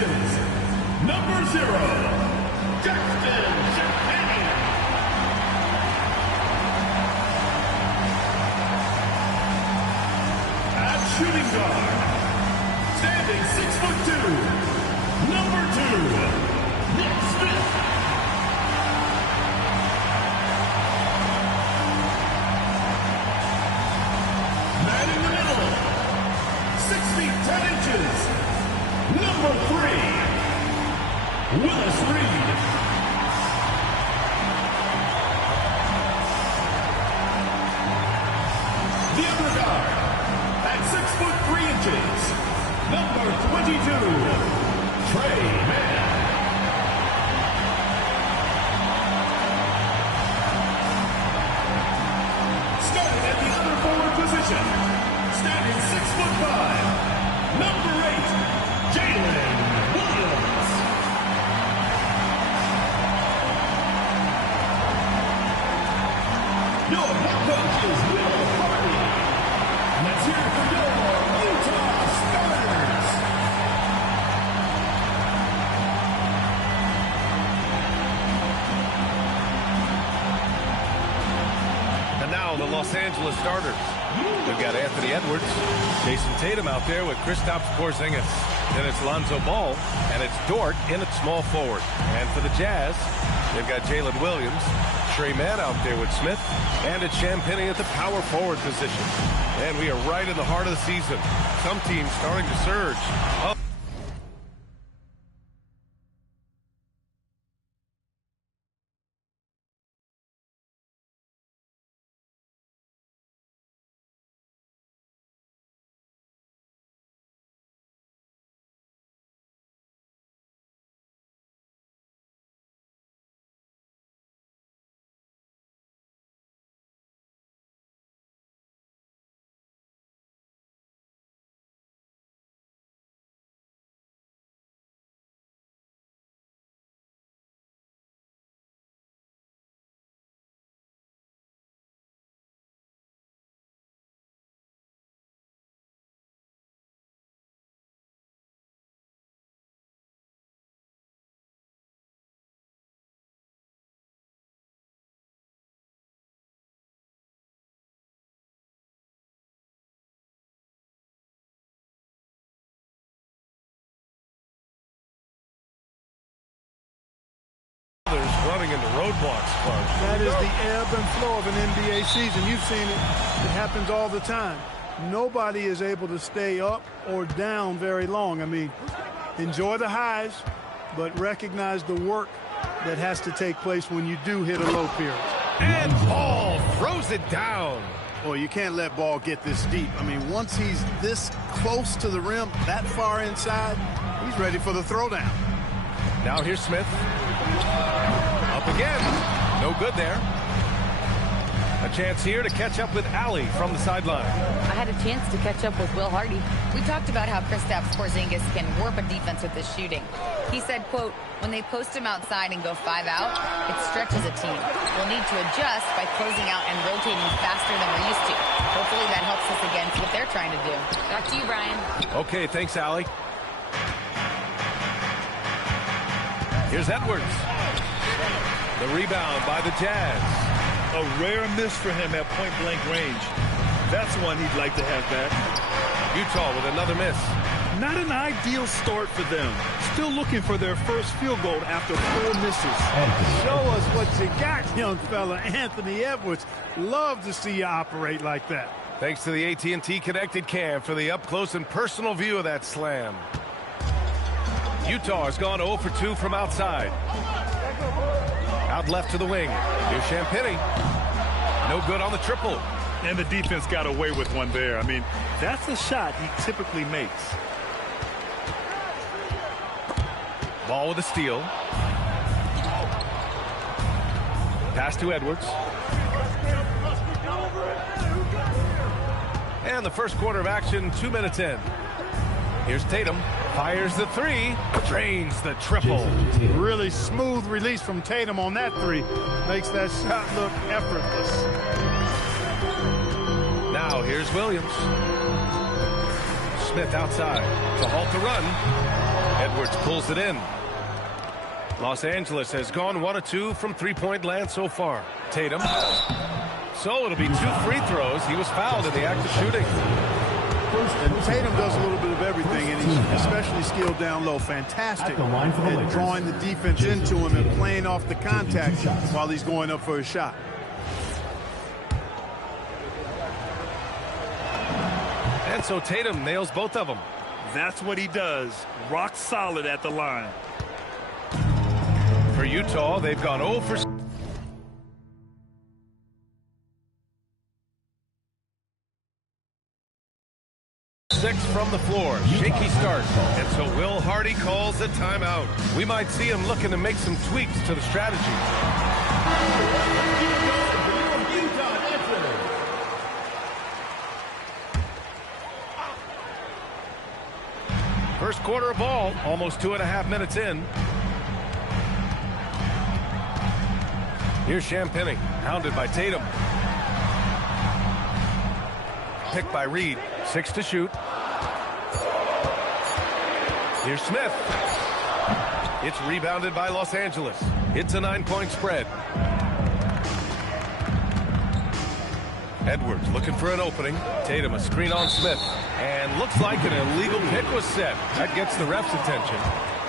inches, number 0, Justin Champagne. At shooting guard, standing 6'2", number 2, Nick Smith. Man in the middle, 6 feet 10 inches, number 3, Willis Reed. The other guard, at 6 foot 3 inches, number 22, Trey Mann. Starting at the other forward position, standing 6'5", number 8, Jalen Williams. Your head coach is Will Hardy. Let's hear it for your Utah starters. And now the Los Angeles starters. We've got Anthony Edwards, Jason Tatum out there with Kristaps Porzingis. Then it's Lonzo Ball, and it's Dort in at small forward. And for the Jazz, they've got Jalen Williams, Trey Mann out there with Smith, and it's Champagnie at the power forward position. And we are right in the heart of the season. Some teams starting to surge. Running into roadblocks, Clark. That is the ebb and flow of an NBA season. You've seen it. It happens all the time. Nobody is able to stay up or down very long. I mean, enjoy the highs, but recognize the work that has to take place when you do hit a low period. And Ball throws it down. Well, you can't let Ball get this deep. I mean, once he's this close to the rim, that far inside, he's ready for the throwdown. Now here's Smith. Up again. No good there. A chance here to catch up with Allie from the sideline. I had a chance to catch up with Will Hardy. We talked about how Kristaps Porzingis can warp a defense with his shooting. He said, quote, when they post him outside and go 5 out, it stretches a team. We'll need to adjust by closing out and rotating faster than we're used to. Hopefully that helps us against what they're trying to do. Back to you, Brian. Okay, thanks, Allie. Here's Edwards. The rebound by the Jazz. A rare miss for him at point-blank range. That's one he'd like to have back. Utah with another miss. Not an ideal start for them. Still looking for their first field goal after 4 misses. Show us what you got, young fella. Anthony Edwards. Love to see you operate like that. Thanks to the AT&T Connected Cam for the up-close and personal view of that slam. Utah has gone 0 for 2 from outside. Out left to the wing. Here's Champagnie. No good on the triple. And the defense got away with one there. I mean, that's a shot he typically makes. Ball with a steal. Pass to Edwards. And the first quarter of action, 2 minutes in. Here's Tatum. Fires the 3. Drains the triple. Really smooth release from Tatum on that 3. Makes that shot look effortless. Now here's Williams. Smith outside to halt the run. Edwards pulls it in. Los Angeles has gone 1 of 2 from three-point land so far. Tatum. So it'll be 2 free throws. He was fouled in the act of shooting. And Tatum does a little bit of everything, and he's especially skilled down low. Fantastic at drawing the defense into him and playing off the contact while he's going up for a shot. And so Tatum nails both of them. That's what he does. Rock solid at the line. For Utah, they've gone 0 for 6 from the floor. Shaky start. And so Will Hardy calls a timeout. We might see him looking to make some tweaks to the strategy. First quarter of ball, almost 2.5 minutes in. Here's Champagnie, hounded by Tatum. Picked by Reed, 6 to shoot. Here's Smith. It's rebounded by Los Angeles. It's a 9-point spread. Edwards looking for an opening. Tatum a screen on Smith. And looks like an illegal pick was set. That gets the ref's attention.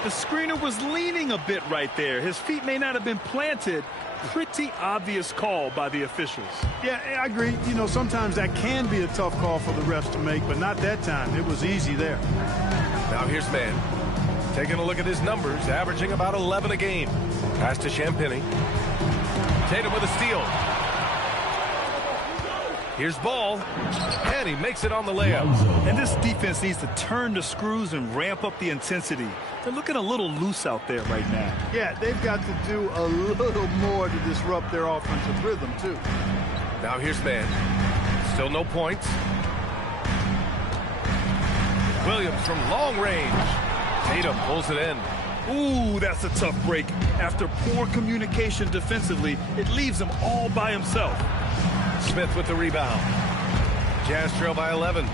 The screener was leaning a bit right there. His feet may not have been planted. Pretty obvious call by the officials. Yeah, I agree. You know, sometimes that can be a tough call for the refs to make, but not that time. It was easy there. Now here's Mann. Taking a look at his numbers, averaging about 11 a game. Pass to Champagnie. Tatum with a steal. Here's Ball, and he makes it on the layup. And this defense needs to turn the screws and ramp up the intensity. They're looking a little loose out there right now. Yeah, they've got to do a little more to disrupt their offensive rhythm, too. Now here's Mann. Still no points. Williams from long range. Tatum pulls it in. Ooh, that's a tough break. After poor communication defensively, it leaves him all by himself. Smith with the rebound. Jazz trail by 11.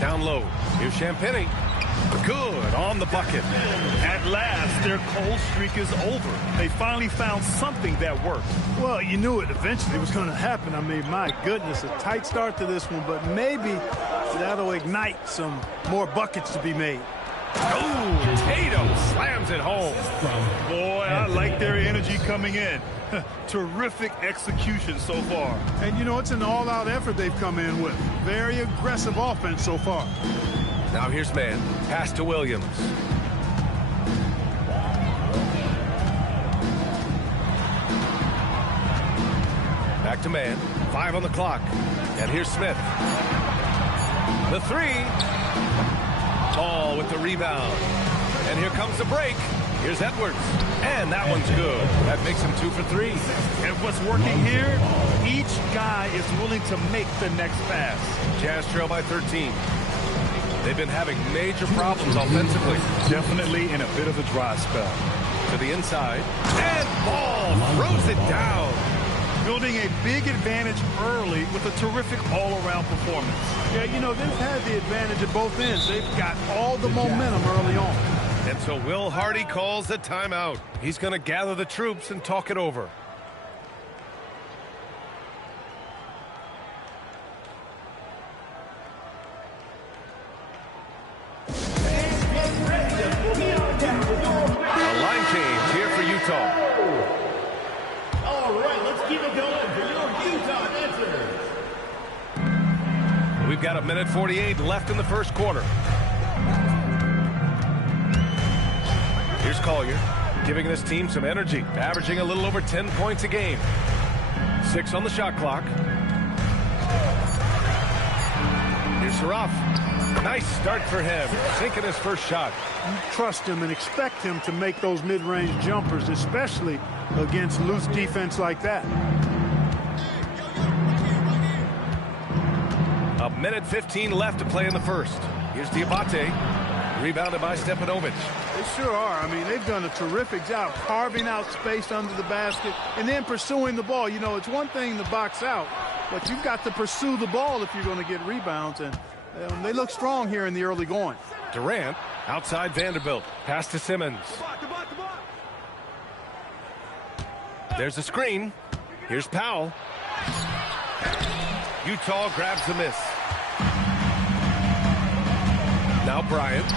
Down low. Here's Champagnie. Good on the bucket. At last, their cold streak is over. They finally found something that worked. Well, you knew it eventually was going to happen. I mean, my goodness, a tight start to this one, but maybe that'll ignite some more buckets to be made. Oh, Tatum slams it home. Boy, I like their energy coming in. Terrific execution so far. And, you know, it's an all-out effort they've come in with. Very aggressive offense so far. Now here's Mann. Pass to Williams. Back to Mann. 5 on the clock. And here's Smith. The 3. Ball with the rebound. And here comes the break. Here's Edwards. And that one's good. That makes him 2 for 3. And what's working here? Each guy is willing to make the next pass. Jazz trail by 13. They've been having major problems offensively. Definitely in a bit of a dry spell. To the inside. And Ball throws it down. Building a big advantage early with a terrific all-around performance. Yeah, you know, they've had the advantage at both ends. They've got all the momentum early on. And so Will Hardy calls a timeout. He's going to gather the troops and talk it over. A line change here for Utah. All right, let's keep it going for your Utah answers. We've got 1:48 left in the first quarter. Here's Collier, giving this team some energy, averaging a little over 10 points a game. 6 on the shot clock. Here's Saraf. Nice start for him, sinking his first shot. You trust him and expect him to make those mid-range jumpers, especially against loose defense like that. 1:15 left to play in the first. Here's Diabate, rebounded by Stepanovic. They sure are. I mean, they've done a terrific job carving out space under the basket and then pursuing the ball. You know, it's one thing to box out, but you've got to pursue the ball if you're going to get rebounds, and They look strong here in the early going. Durant outside Vanderbilt. Pass to Simmons. There's a screen. Here's Powell. Utah grabs the miss. Now Bryant.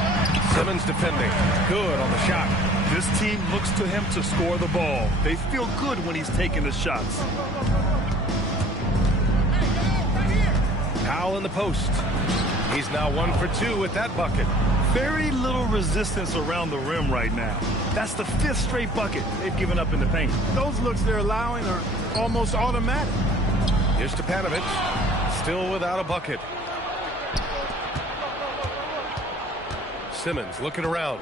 Simmons defending. Good on the shot. This team looks to him to score the ball. They feel good when he's taking the shots. Powell in the post. He's now 1 for 2 with that bucket. Very little resistance around the rim right now. That's the 5th straight bucket they've given up in the paint. Those looks they're allowing are almost automatic. Here's Stepanovic. Still without a bucket. Simmons looking around.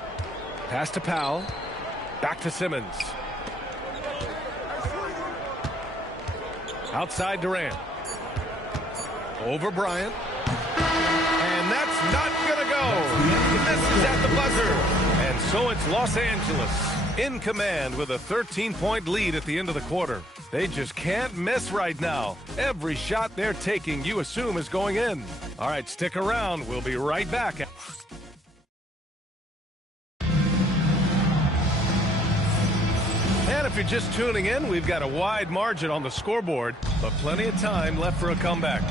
Pass to Powell. Back to Simmons. Outside Durant. Over Bryant. And that's not going to go. Misses at the buzzer. And so it's Los Angeles in command with a 13-point lead at the end of the quarter. They just can't miss right now. Every shot they're taking, you assume, is going in. All right, stick around. We'll be right back. And if you're just tuning in, we've got a wide margin on the scoreboard, but plenty of time left for a comeback.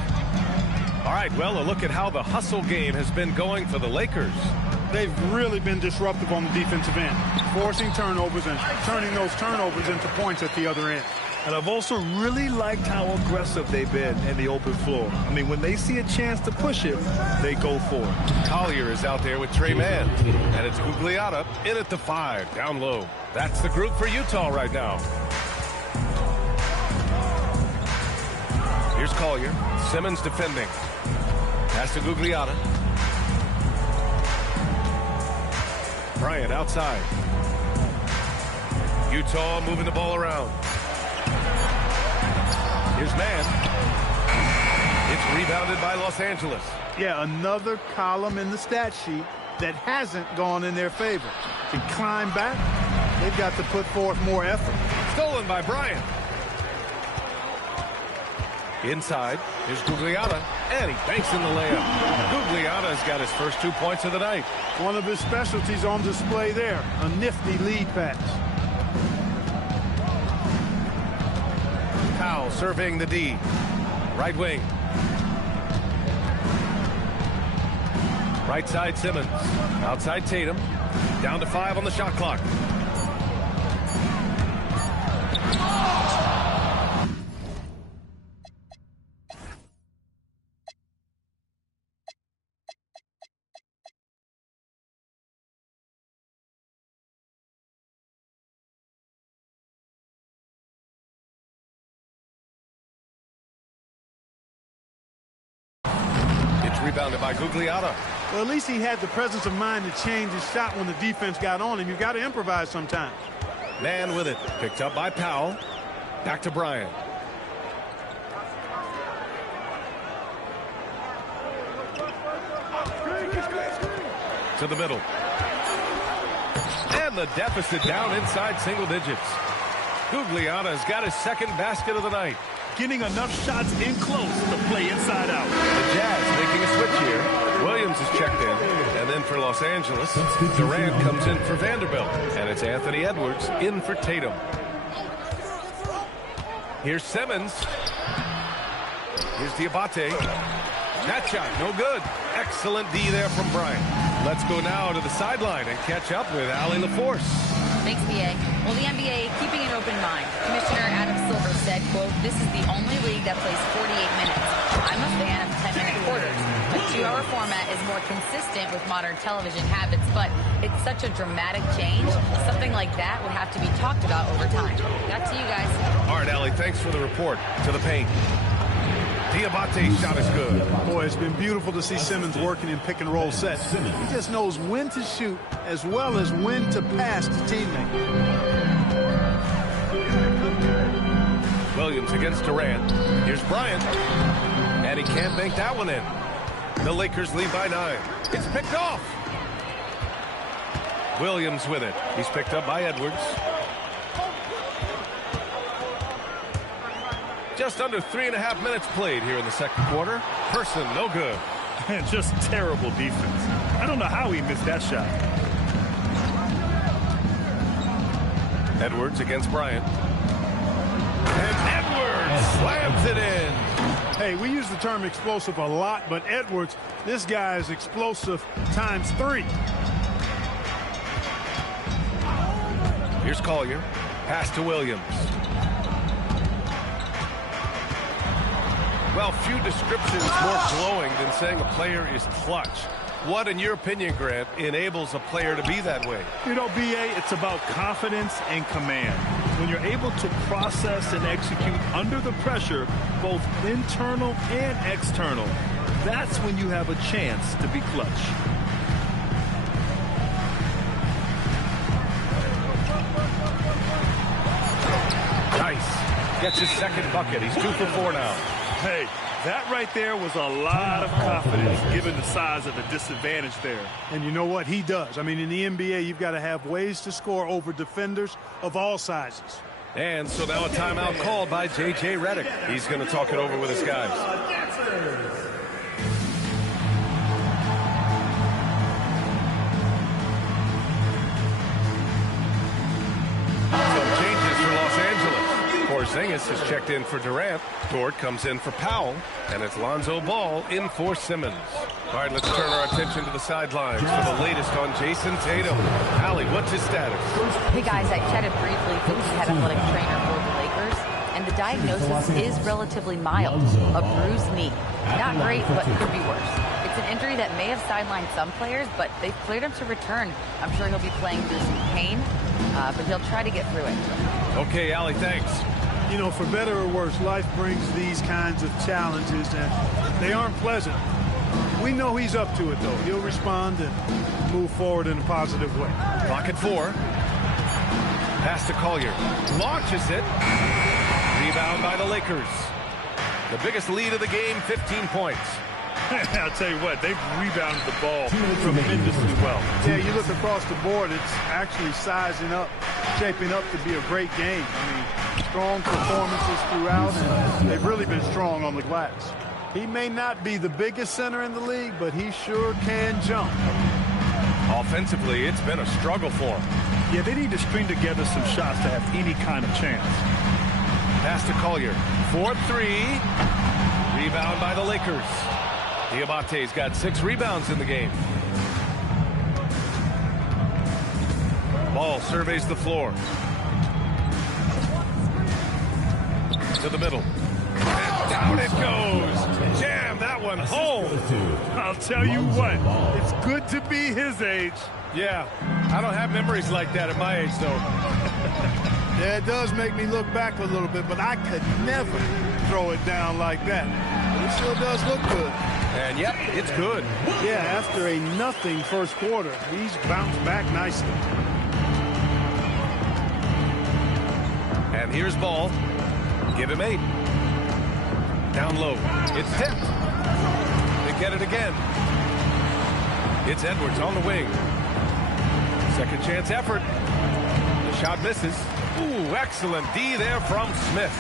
All right, well, a look at how the hustle game has been going for the Lakers. They've really been disruptive on the defensive end, forcing turnovers and turning those turnovers into points at the other end. And I've also really liked how aggressive they've been in the open floor. I mean, when they see a chance to push it, they go for it. Collier is out there with Trey Mann, and it's Gugliotta in at the 5, down low. That's the group for Utah right now. Here's Collier. Simmons defending. Pass to Gugliotta. Bryant outside. Utah moving the ball around. Here's Mann. It's rebounded by Los Angeles. Yeah, another column in the stat sheet that hasn't gone in their favor. To climb back, they've got to put forth more effort. Stolen by Bryant. Inside, here's Gugliotta, and he banks in the layup. Gugliotta's got his first 2 points of the night. One of his specialties on display there, a nifty lead pass. Powell surveying the D. Right wing. Right side Simmons. Outside Tatum. Down to 5 on the shot clock. Rebounded by Gugliotta. Well, at least he had the presence of mind to change his shot when the defense got on him. You've got to improvise sometimes. Mann with it. Picked up by Powell. Back to Bryant. To the middle. And the deficit down inside single digits. Gugliotta's got his second basket of the night. Getting enough shots in close to play inside out. The Jazz making a switch here. Williams is checked in. And then for Los Angeles, Durant comes in for Vanderbilt. And it's Anthony Edwards in for Tatum. Here's Simmons. Here's Diabate. That shot, no good. Excellent D there from Bryant. Let's go now to the sideline and catch up with Allie LaForce. Thanks, B.A. Well, the NBA keeping an open mind. Commissioner Adam Silver said, quote, "This is the only league that plays 48 minutes. I'm a fan of 10-minute quarters. A 2-hour format is more consistent with modern television habits, but it's such a dramatic change. Something like that would have to be talked about over time." Back to you guys. All right, Allie, thanks for the report. To the paint. Diabate's shot is good. Boy, it's been beautiful to see Simmons working in pick-and-roll sets. He just knows when to shoot as well as when to pass to teammates. Williams against Durant. Here's Bryant. And he can't bank that one in. The Lakers lead by 9. It's picked off. Williams with it. He's picked up by Edwards. Just under 3.5 minutes played here in the second quarter. Person, no good. And just terrible defense. I don't know how he missed that shot. Edwards against Bryant. And Edwards slams it in. Hey, we use the term explosive a lot, but Edwards, this guy is explosive times 3. Here's Collier. Pass to Williams. Well, few descriptions more glowing than saying a player is clutch. What, in your opinion, Grant, enables a player to be that way? You know, B.A., it's about confidence and command. When you're able to process and execute under the pressure, both internal and external, that's when you have a chance to be clutch. Nice. Gets his second bucket. He's 2 for 4 now. Hey, that right there was a lot of confidence given the size of the disadvantage there. And you know what? He does. I mean, in the NBA, you've got to have ways to score over defenders of all sizes. And so now a timeout called by J.J. Redick. He's going to talk it over with his guys. Some changes for Los Angeles. Porzingis has checked in for Durant. Dort comes in for Powell. And it's Lonzo Ball in for Simmons. All right, let's turn our attention to the sidelines for the latest on Jason Tatum. Allie, what's his status? Hey, guys, I chatted briefly with the head athletic trainer for the Lakers, and the diagnosis is relatively mild, a bruised knee. Not great, but could be worse. It's an injury that may have sidelined some players, but they've cleared him to return. I'm sure he'll be playing through some pain, but he'll try to get through it. Okay, Allie, thanks. You know, for better or worse, life brings these kinds of challenges, and they aren't pleasant. We know he's up to it, though. He'll respond and move forward in a positive way. Clock at 4. Pass to Collier. Launches it. Rebound by the Lakers. The biggest lead of the game, 15 points. I'll tell you what, they've rebounded the ball tremendously well. Yeah, you look across the board, it's actually sizing up, shaping up to be a great game. I mean, strong performances throughout, and they've really been strong on the glass. He may not be the biggest center in the league, but he sure can jump. Offensively, it's been a struggle for him. Yeah, they need to string together some shots to have any kind of chance. Pass to Collier. 4-3. Rebound by the Lakers. Diabate's got 6 rebounds in the game. Ball surveys the floor. To the middle. And down it goes. Jam that one home. I'll tell you what, it's good to be his age. Yeah, I don't have memories like that at my age, though. Yeah, it does make me look back a little bit, but I could never throw it down like that. It sure does look good. And, yep, it's good. Yeah, after a nothing first quarter, he's bounced back nicely. And here's Ball. Give him 8. Down low. It's tipped. They get it again. It's Edwards on the wing. Second chance effort. The shot misses. Ooh, excellent D there from Smith.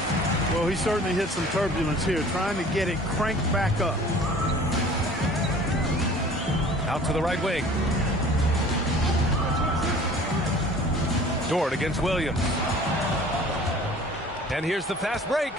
Well, he certainly hit some turbulence here, trying to get it cranked back up. Out to the right wing. Dort against Williams. And here's the fast break.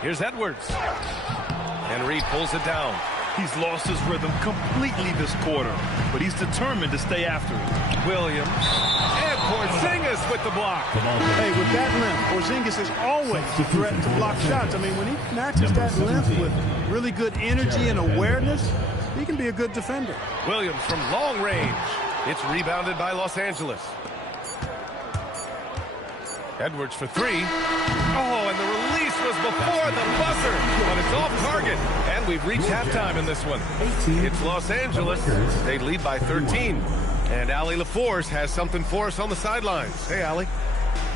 Here's Edwards. And Reed pulls it down. He's lost his rhythm completely this quarter, but he's determined to stay after it. Williams. And Porzingis with the block. Hey, with that length, Porzingis is always a threat to block shots. I mean, when he matches that length with really good energy and awareness, he can be a good defender. Williams from long range. It's rebounded by Los Angeles. Edwards for 3. Oh, and the release was before the buzzer, but it's off target. And we've reached halftime in this one. It's Los Angeles. They lead by 13. And Allie LaForce has something for us on the sidelines. Hey, Allie.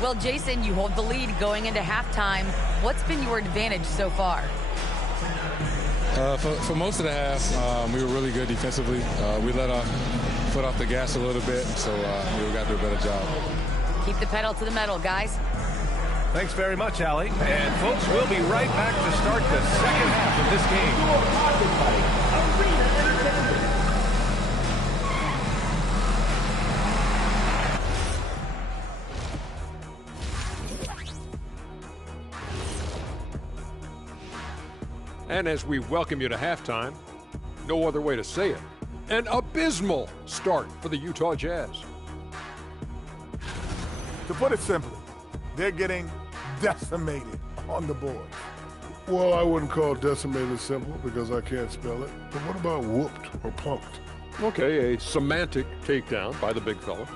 Well, Jason, you hold the lead going into halftime. What's been your advantage so far? For most of the half, we were really good defensively. We let our foot off the gas a little bit, so we got to do a better job. Keep the pedal to the metal, guys. Thanks very much, Allie. And, folks, we'll be right back to start the second half of this game. And as we welcome you to halftime, no other way to say it, an abysmal start for the Utah Jazz. To put it simply, they're getting decimated on the board. Well, I wouldn't call decimated simple because I can't spell it. But what about whooped or punked? Okay, a semantic takedown by the big fella.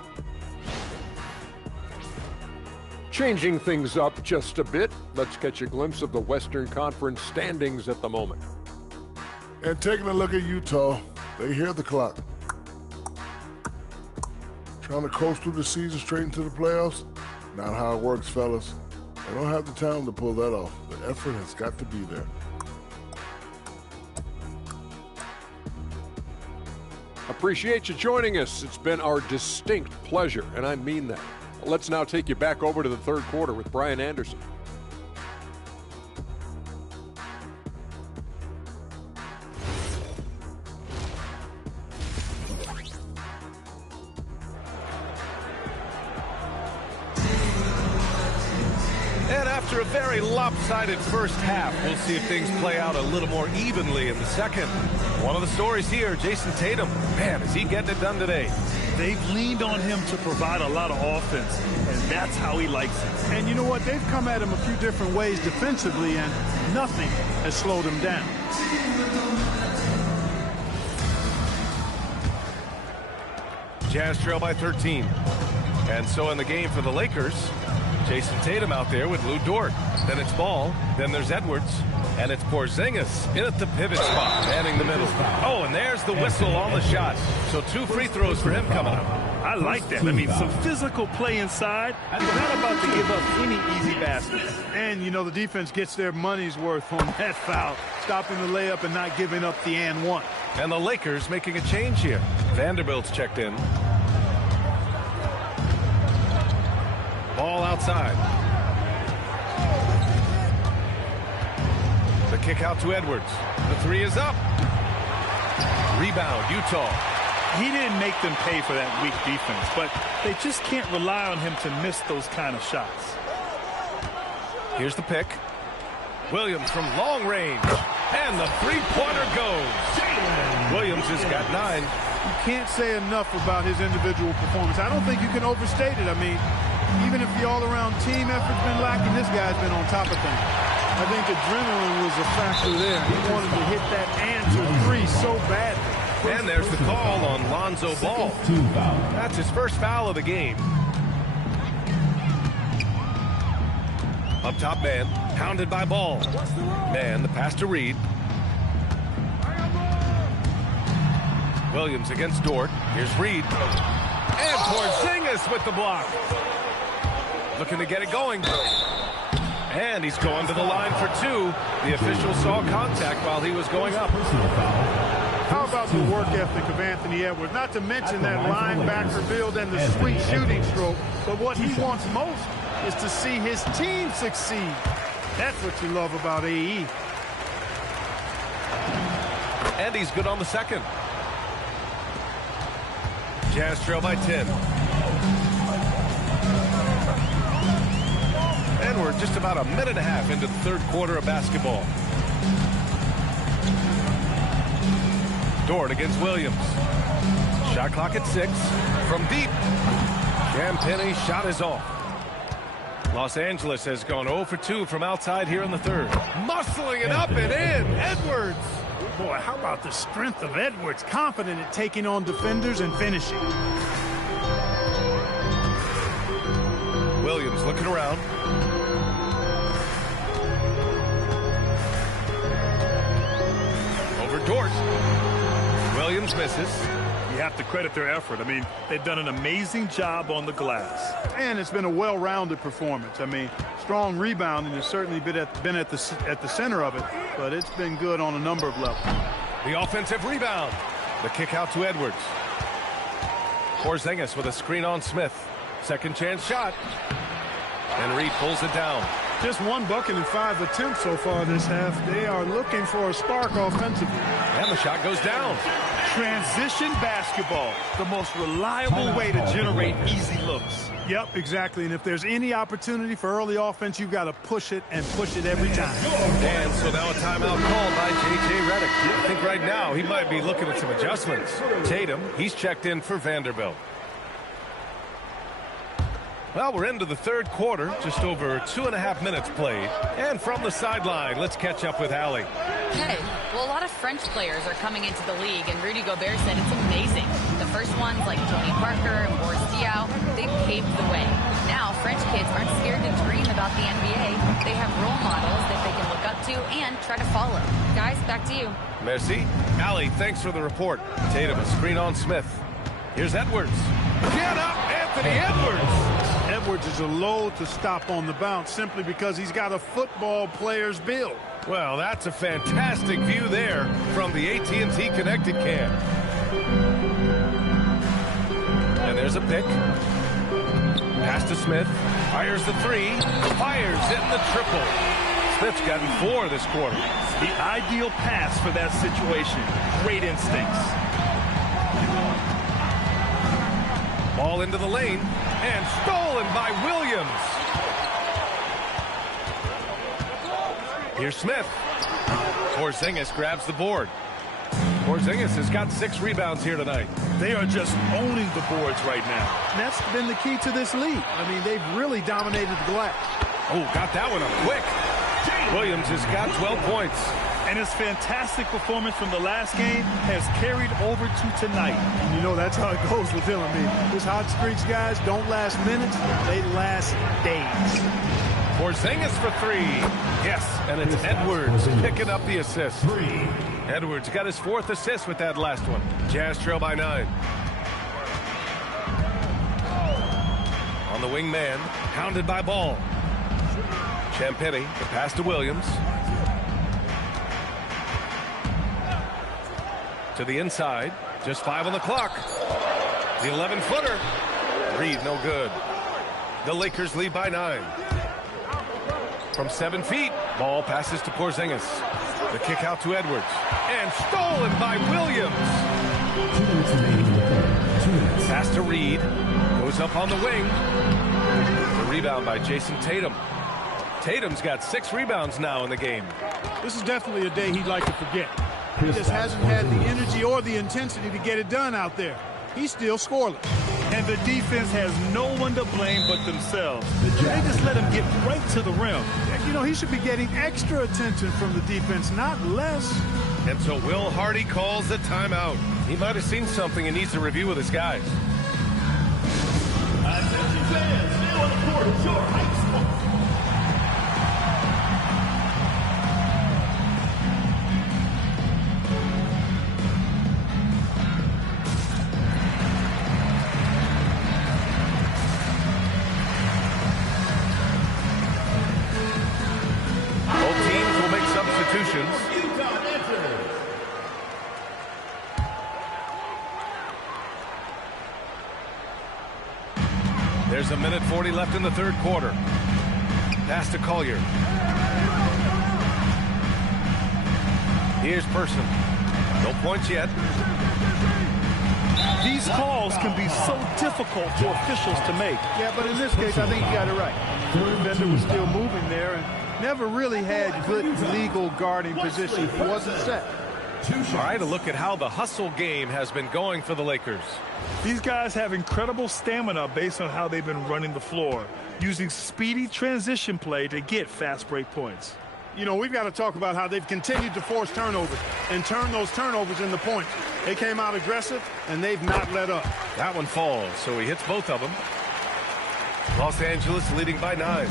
Changing things up just a bit, let's catch a glimpse of the Western Conference standings at the moment. And taking a look at Utah, they hear the clock. Trying to coast through the season straight into the playoffs? Not how it works, fellas. They don't have the talent to pull that off. The effort has got to be there. Appreciate you joining us. It's been our distinct pleasure, and I mean that. Let's now take you back over to the third quarter with Brian Anderson. And after a very lopsided first half, we'll see if things play out a little more evenly in the second. One of the stories here, Jason Tatum. Man, is he getting it done today? They've leaned on him to provide a lot of offense, and that's how he likes it. And you know what? They've come at him a few different ways defensively, and nothing has slowed him down. Jazz trail by 13. And so in the game for the Lakers, Jason Tatum out there with Lou Dort. Then it's Ball. Then there's Edwards. And it's Porzingis in at the pivot spot, manning the middle. Oh, and there's the whistle on the shot. So 2 free throws for him coming up. I like that. I mean, some physical play inside. They're not about to give up any easy baskets. And, you know, the defense gets their money's worth on that foul, stopping the layup and not giving up the and one. And the Lakers making a change here. Vanderbilt's checked in. Ball outside. The kick out to Edwards. The 3 is up. Rebound, Utah. He didn't make them pay for that weak defense, but they just can't rely on him to miss those kind of shots. Here's the pick. Williams from long range. And the three-pointer goes. Williams has got 9. You can't say enough about his individual performance. I don't think you can overstate it. I mean, even if the all-around team effort's been lacking, this guy's been on top of things. I think adrenaline was a factor there. He wanted to hit that answer 3 so badly. And there's the call on Lonzo Ball. That's his first foul of the game. Up top, man, pounded by Ball. Man, the pass to Reed. Williams against Dort. Here's Reed. And Porzingis with the block. Looking to get it going. And he's going to the line for 2. The official saw contact while he was going up. How about the work ethic of Anthony Edwards? Not to mention that linebacker build and the sweet shooting stroke. But what he wants most is to see his team succeed. That's what you love about AE. And he's good on the second. Jazz trail by 10. And we're just about a minute and a half into the third quarter of basketball. Dort against Williams. Shot clock at 6. From deep. Cam Penny's shot is off. Los Angeles has gone 0 for 2 from outside here in the third. Muscling it up and in. Edwards. Boy, how about the strength of Edwards? Confident at taking on defenders and finishing. Williams looking around. Over Dort. Williams misses. You have to credit their effort. I mean, they've done an amazing job on the glass. And it's been a well-rounded performance. I mean, strong rebounding has certainly been at the center of it, but it's been good on a number of levels. The offensive rebound. The kick out to Edwards. Porzingis with a screen on Smith. Second chance shot. And Reed pulls it down. Just 1 bucket in 5 attempts so far this half. They are looking for a spark offensively. And the shot goes down. Transition basketball, the most reliable way to generate easy looks. Yep, exactly. And if there's any opportunity for early offense, you've got to push it and push it every time. And so now a timeout called by J.J. Redick. I think right now he might be looking at some adjustments. Tatum, he's checked in for Vanderbilt. Well, we're into the third quarter, just over 2.5 minutes played. And from the sideline, let's catch up with Allie. Hey, well, a lot of French players are coming into the league, and Rudy Gobert said it's amazing. The first ones, like Tony Parker and Boris Diaw, they paved the way. Now, French kids aren't scared to dream about the NBA. They have role models that they can look up to and try to follow. Guys, back to you. Merci. Allie, thanks for the report. Tatum, a screen on Smith. Here's Edwards. Get up, Anthony Edwards! Edwards is a load to stop on the bounce simply because he's got a football player's build. Well, that's a fantastic view there from the AT&T Connected Cam. And there's a pick. Pass to Smith. Fires the three. Fires in the triple. Smith's gotten 4 this quarter. The ideal pass for that situation. Great instincts. Ball into the lane, and stolen by Williams. Here's Smith. Porzingis grabs the board. Porzingis has got 6 rebounds here tonight. They are just owning the boards right now. And that's been the key to this league. I mean, they've really dominated the glass. Oh, got that one up quick. Williams has got 12 points. And his fantastic performance from the last game has carried over to tonight. And you know, that's how it goes with him. I mean, his hot streaks, guys, don't last minutes. They last days. Porzingis for 3. Yes, and it's Edwards picking up the assist. Edwards got his 4th assist with that last one. Jazz trail by 9. On the wing man, hounded by Ball. Champagny, the pass to Williams. To the inside, just 5 on the clock. The 11-footer. Reed, no good. The Lakers lead by 9. From 7 feet, Ball passes to Porzingis. The kick out to Edwards. And stolen by Williams. Pass to Reed. Goes up on the wing. The rebound by Jason Tatum. Tatum's got 6 rebounds now in the game. This is definitely a day he'd like to forget. He just hasn't had the energy or the intensity to get it done out there. He's still scoreless. And the defense has no one to blame but themselves. They just let him get right to the rim. You know, he should be getting extra attention from the defense, not less. And so Will Hardy calls the timeout. He might have seen something and needs to review with his guys. Attention fans, now on the court, your high school. There's a minute 40 left in the third quarter. Pass to Collier. Here's Person. No points yet. These calls can be so difficult for officials to make. Yeah, but in this case, I think you got it right. The defender was still moving there and never really had good legal guarding position. He wasn't set. All right, a look at how the hustle game has been going for the Lakers. These guys have incredible stamina based on how they've been running the floor, using speedy transition play to get fast break points. You know, we've got to talk about how they've continued to force turnovers and turn those turnovers into points. They came out aggressive, and they've not let up. That one falls, so he hits both of them. Los Angeles leading by 9.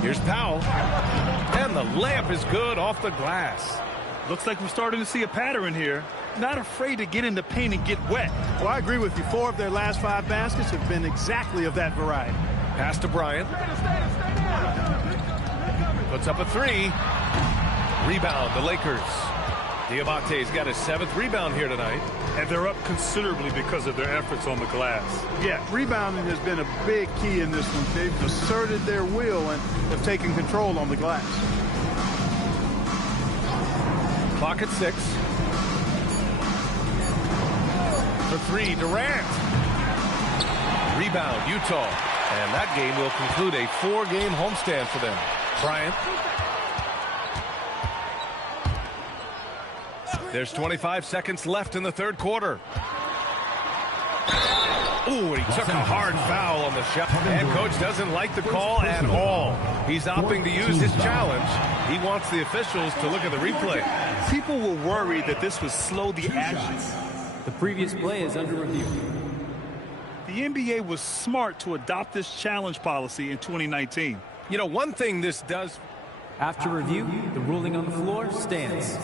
Here's Powell. And the layup is good off the glass. Looks like we're starting to see a pattern here. Not afraid to get in the paint and get wet. Well, I agree with you. 4 of their last 5 baskets have been exactly of that variety. Pass to Bryant. Puts up a 3. Rebound, the Lakers. Diabate's got his 7th rebound here tonight. And they're up considerably because of their efforts on the glass. Yeah, rebounding has been a big key in this one. They've asserted their will and have taken control on the glass. Clock at 6. three, Durant. Rebound, Utah. And that game will conclude a 4-game homestand for them. Bryant. There's 25 seconds left in the third quarter. Ooh, he took a hard foul on the shot. And coach doesn't like the call at all. He's opting to use his challenge. He wants the officials to look at the replay. People were worried that this would slow the action. The previous play is under review. The NBA was smart to adopt this challenge policy in 2019. You know, one thing this does... After review, the ruling on the floor stands.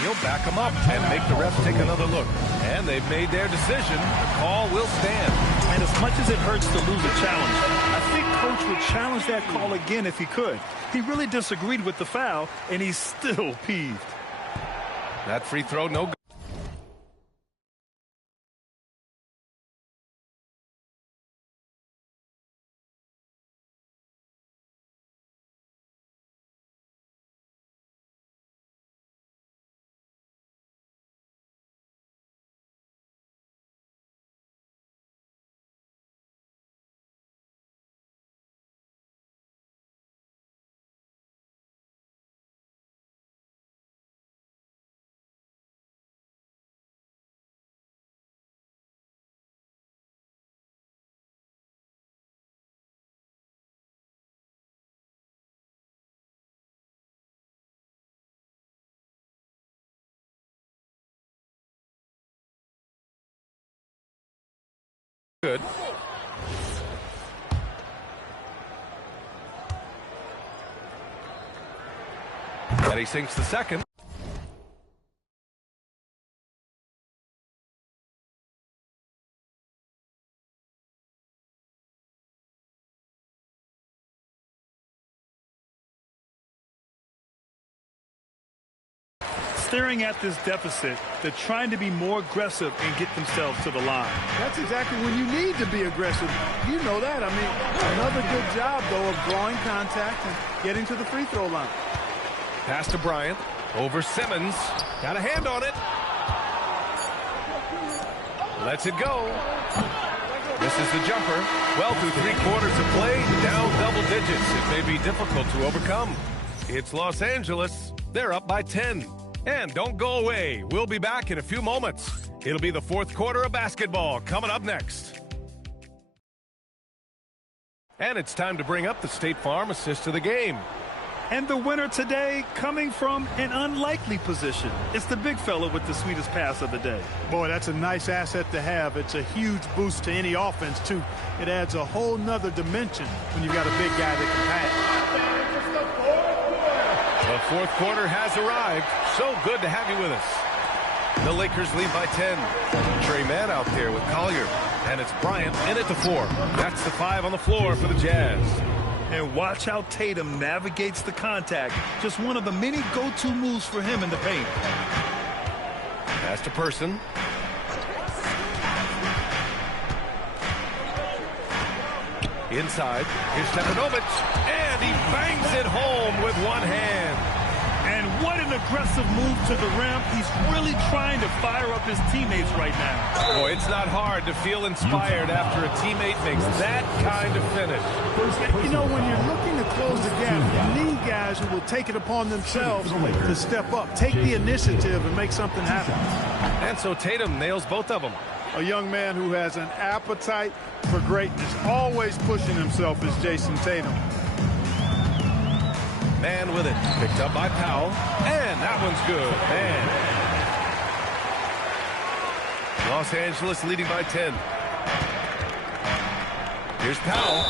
He'll back him up and make the refs take another look. And they've made their decision. The call will stand. And as much as it hurts to lose a challenge, I think coach would challenge that call again if he could. He really disagreed with the foul, and he's still peeved. That free throw, no good. Good. And he sinks the second. Staring at this deficit, they're trying to be more aggressive and get themselves to the line. That's exactly when you need to be aggressive. You know that. I mean, another good job, though, of drawing contact and getting to the free throw line. Pass to Bryant. Over Simmons. Got a hand on it. Lets it go. This is the jumper. Well, through 3 quarters of play, down double digits. It may be difficult to overcome. It's Los Angeles. They're up by 10. And don't go away. We'll be back in a few moments. It'll be the fourth quarter of basketball coming up next. And it's time to bring up the State Farm assist of the game. And the winner today coming from an unlikely position. It's the big fella with the sweetest pass of the day. Boy, that's a nice asset to have. It's a huge boost to any offense, too. It adds a whole nother dimension when you've got a big guy that can pass. The fourth quarter has arrived. So good to have you with us. The Lakers lead by 10. Trey Mann out there with Collier. And it's Bryant in at the 4. That's the 5 on the floor for the Jazz. And watch how Tatum navigates the contact. Just one of the many go-to moves for him in the paint. Pass to Person. Inside. Here's Stepanovic. And he bangs it home with one hand. And what an aggressive move to the rim. He's really trying to fire up his teammates right now. Boy, it's not hard to feel inspired after a teammate makes that kind of finish. You know, when you're looking to close the gap, you need guys who will take it upon themselves to step up, take the initiative, and make something happen. And so Tatum nails both of them. A young man who has an appetite for greatness, always pushing himself, is Jason Tatum. Man with it. Picked up by Powell. And that one's good. Man. Los Angeles leading by 10. Here's Powell.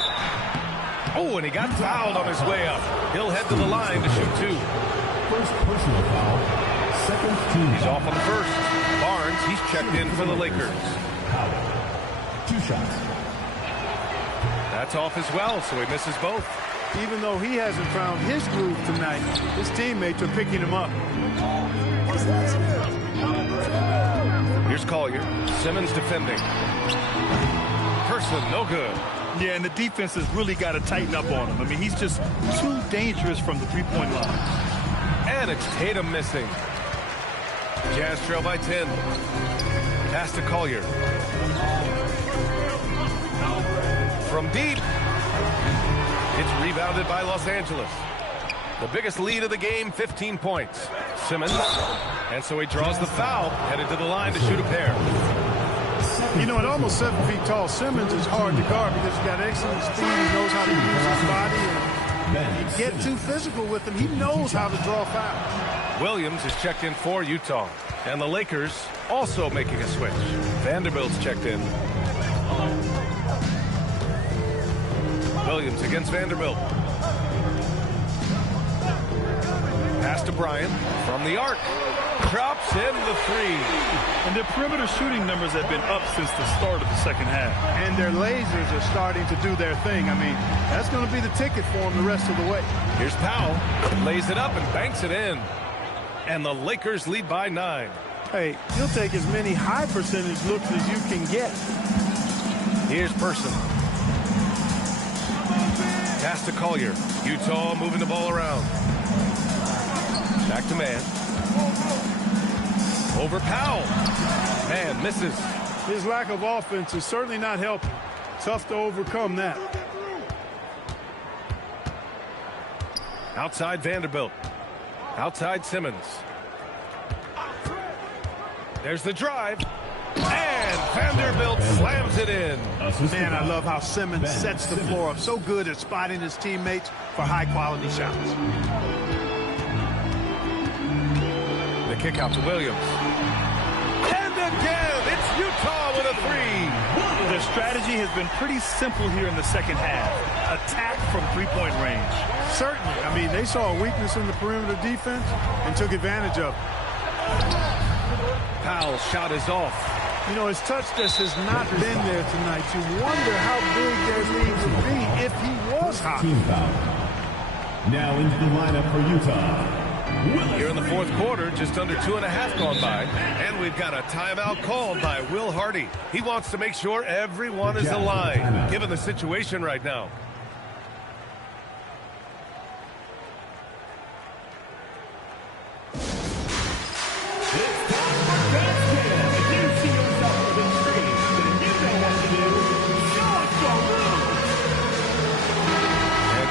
Oh, and he got fouled on his way up. He'll head to the line to shoot 2. First personal foul. Second team. He's off on the first. Barnes, he's checked in for the Lakers. 2 shots. That's off as well, so he misses both. Even though he hasn't found his groove tonight, his teammates are picking him up. Here's Collier. Simmons defending. Person, no good. Yeah, and the defense has really got to tighten up on him. I mean, he's just too dangerous from the three-point line. And it's Tatum missing. Jazz trail by 10. Pass to Collier. From deep. It's rebounded by Los Angeles. The biggest lead of the game, 15 points. Simmons. And so he draws the foul, headed to the line to shoot a pair. You know, at almost 7 feet tall, Simmons is hard to guard because he's got excellent speed. He knows how to use his body. And you get too physical with him, he knows how to draw fouls. Williams is checked in for Utah. And the Lakers also making a switch. Vanderbilt's checked in. Williams against Vanderbilt. Pass to Bryant from the arc. Drops in the three. And their perimeter shooting numbers have been up since the start of the second half. And their lasers are starting to do their thing. I mean, that's going to be the ticket for them the rest of the way. Here's Powell. Lays it up and banks it in. And the Lakers lead by 9. Hey, you'll take as many high percentage looks as you can get. Here's Person. Pass to Collier. Utah moving the ball around. Back to Man. Over Powell. Man misses. His lack of offense is certainly not helping. Tough to overcome that. Outside Vanderbilt. Outside Simmons. There's the drive. And Vanderbilt slams it in. Man, I love how Simmons sets the floor up. So good at spotting his teammates for high-quality shots. The kick out to Williams. And again, it's Utah with a three. Their strategy has been pretty simple here in the second half. Attack from three-point range. Certainly. I mean, they saw a weakness in the perimeter defense and took advantage of it. Powell's shot is off. You know, his touch just has not been there tonight. You wonder how big their lead would be if he was hot. Team foul. Now into the lineup for Utah. Here in the fourth quarter, just under 2.5 gone by. And we've got a timeout called by Will Hardy. He wants to make sure everyone is aligned, given the situation right now.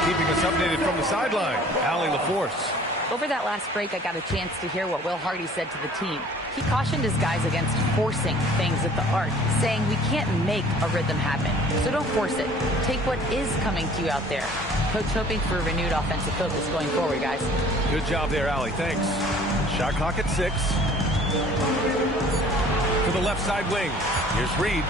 Keeping us updated from the sideline, Allie LaForce. Over that last break, I got a chance to hear what Will Hardy said to the team. He cautioned his guys against forcing things at the arc, saying we can't make a rhythm happen, so don't force it. Take what is coming to you out there. Coach hoping for a renewed offensive focus going forward, guys. Good job there, Allie. Thanks. Shot clock at 6. To the left side wing. Here's Reed.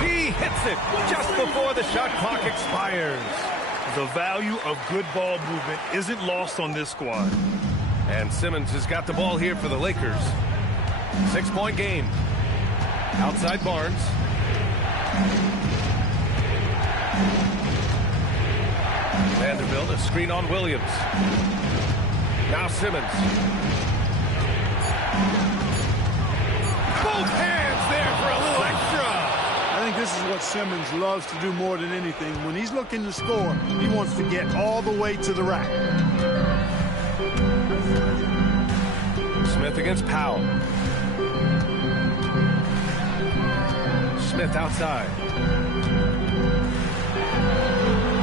He hits it just before the shot clock expires. The value of good ball movement isn't lost on this squad. And Simmons has got the ball here for the Lakers. 6-point game. Outside Barnes. Vanderbilt, a screen on Williams. Now Simmons. Both hands there for a little extra. I think this is what Simmons loves to do more than anything. When he's looking to score, he wants to get all the way to the rack. Smith against Powell. Smith outside.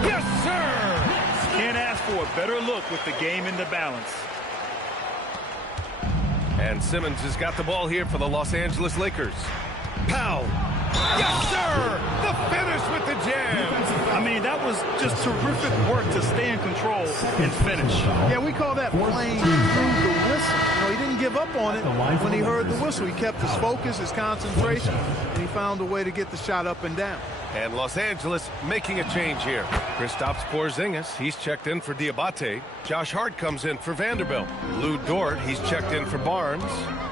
Yes, sir! Can't ask for a better look with the game in the balance. And Simmons has got the ball here for the Los Angeles Lakers. Powell. Yes, sir! The finish with the jam. I mean, that was just terrific work to stay in control and finish. Yeah, we call that playing through the whistle. You know, he didn't give up on it when he heard the whistle. He kept his focus, his concentration, and he found a way to get the shot up and down. And Los Angeles making a change here. Kristaps Porzingis, he's checked in for Diabate. Josh Hart comes in for Vanderbilt. Lou Dort, he's checked in for Barnes.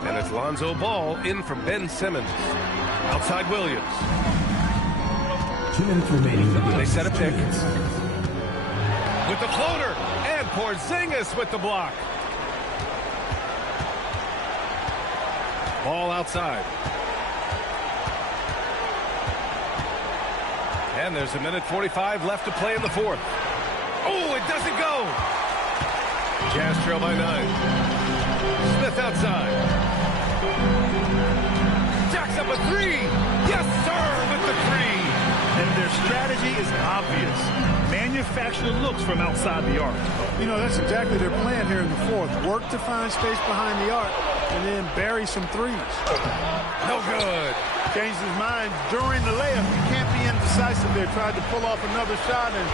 And it's Lonzo Ball in for Ben Simmons. Outside Williams. 2 minutes remaining. They set a pick. With the floater. And Porzingis with the block. Ball outside. And there's 1:45 left to play in the fourth. Oh, it doesn't go. Jazz trail by 9. Smith outside. up a three. Yes, sir, with the three. And their strategy is obvious. Manufacture looks from outside the arc. You know, that's exactly their plan here in the fourth. Work to find space behind the arc and then bury some threes. No good. Changed his mind during the layup. You can't be indecisive there. Tried to pull off another shot and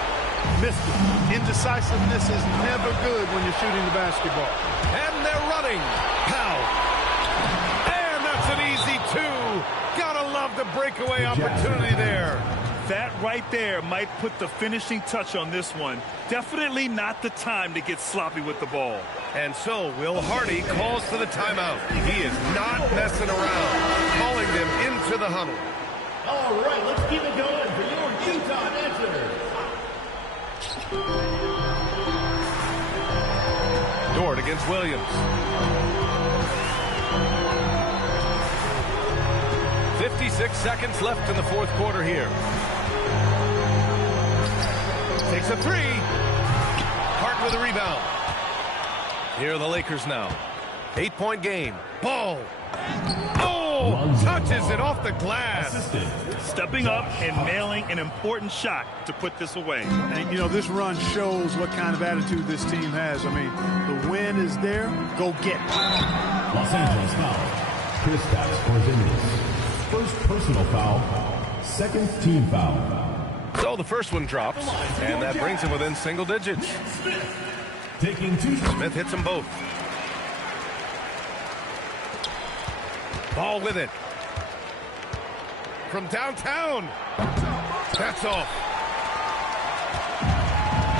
missed it. Indecisiveness is never good when you're shooting the basketball. And they're running. Pow. And that's an easy two. Gotta love the breakaway opportunity there. That right there might put the finishing touch on this one. Definitely not the time to get sloppy with the ball. And so Will Hardy calls for the timeout. He is not messing around, calling them into the huddle. All right, let's keep it going for your Utah answers. Dort against Williams. 56 seconds left in the fourth quarter here. Takes a three. Hart with a rebound. Here are the Lakers now. 8-point game. Ball. Oh! Touches it off the glass. Stepping up and nailing an important shot to put this away. And, you know, this run shows what kind of attitude this team has. I mean, the win is there. Go get it. Los Angeles foul. Kristaps Porzingis. First personal foul. Second team foul. So the first one drops, and that brings him within single digits. Taking two. Smith hits them both. Ball with it. From downtown. That's off.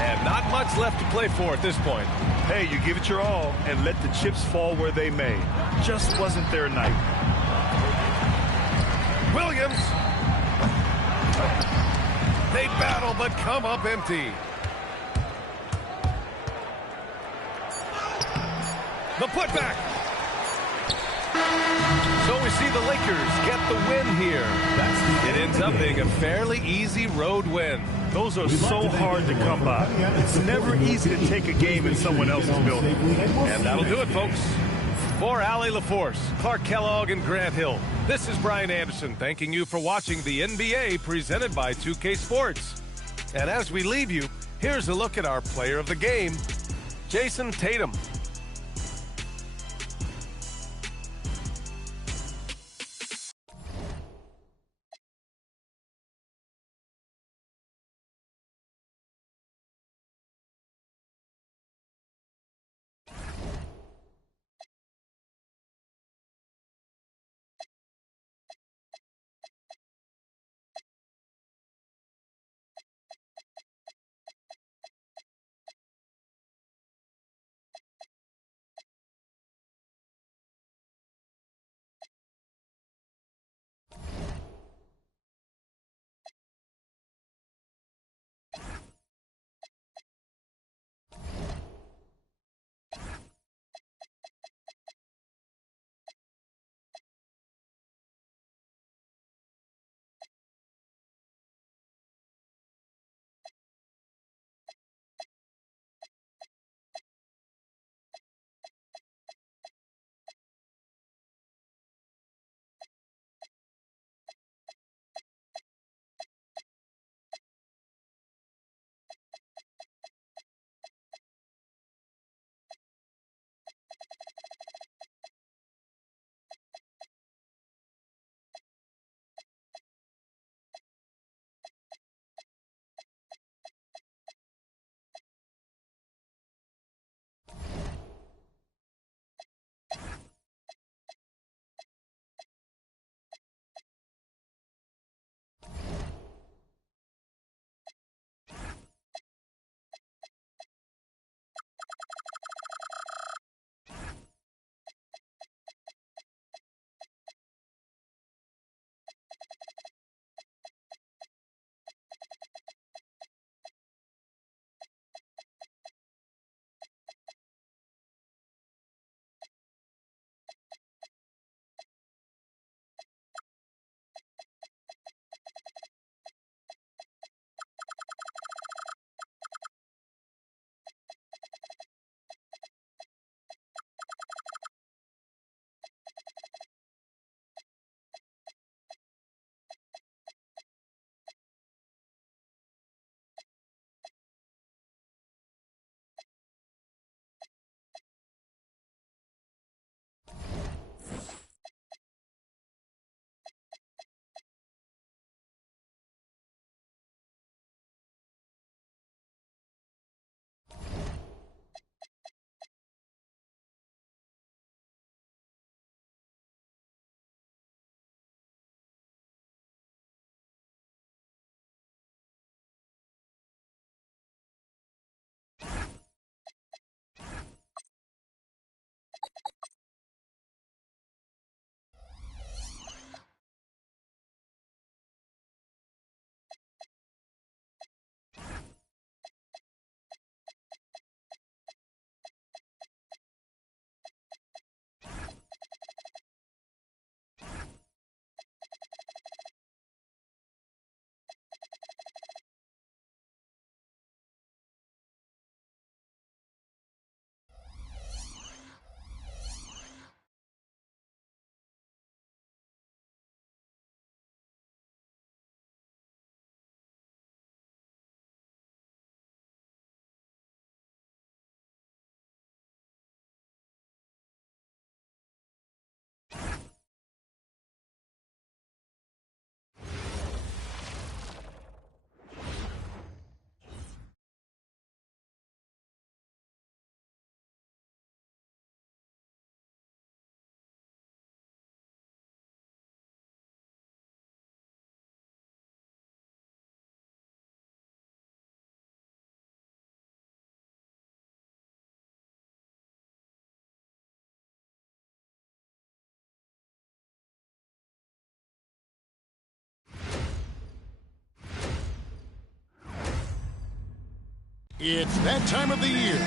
And not much left to play for at this point. Hey, you give it your all and let the chips fall where they may. Just wasn't their night. Williams. They battle but come up empty. The putback. So we see the Lakers get the win here. It ends up being a fairly easy road win. Those are so hard to come by. It's never easy to take a game in someone else's building. And that'll do it, folks. For Allie LaForce, Clark Kellogg, and Grant Hill, this is Brian Anderson thanking you for watching the NBA presented by 2K Sports. And as we leave you, here's a look at our player of the game, Jason Tatum. It's that time of the year.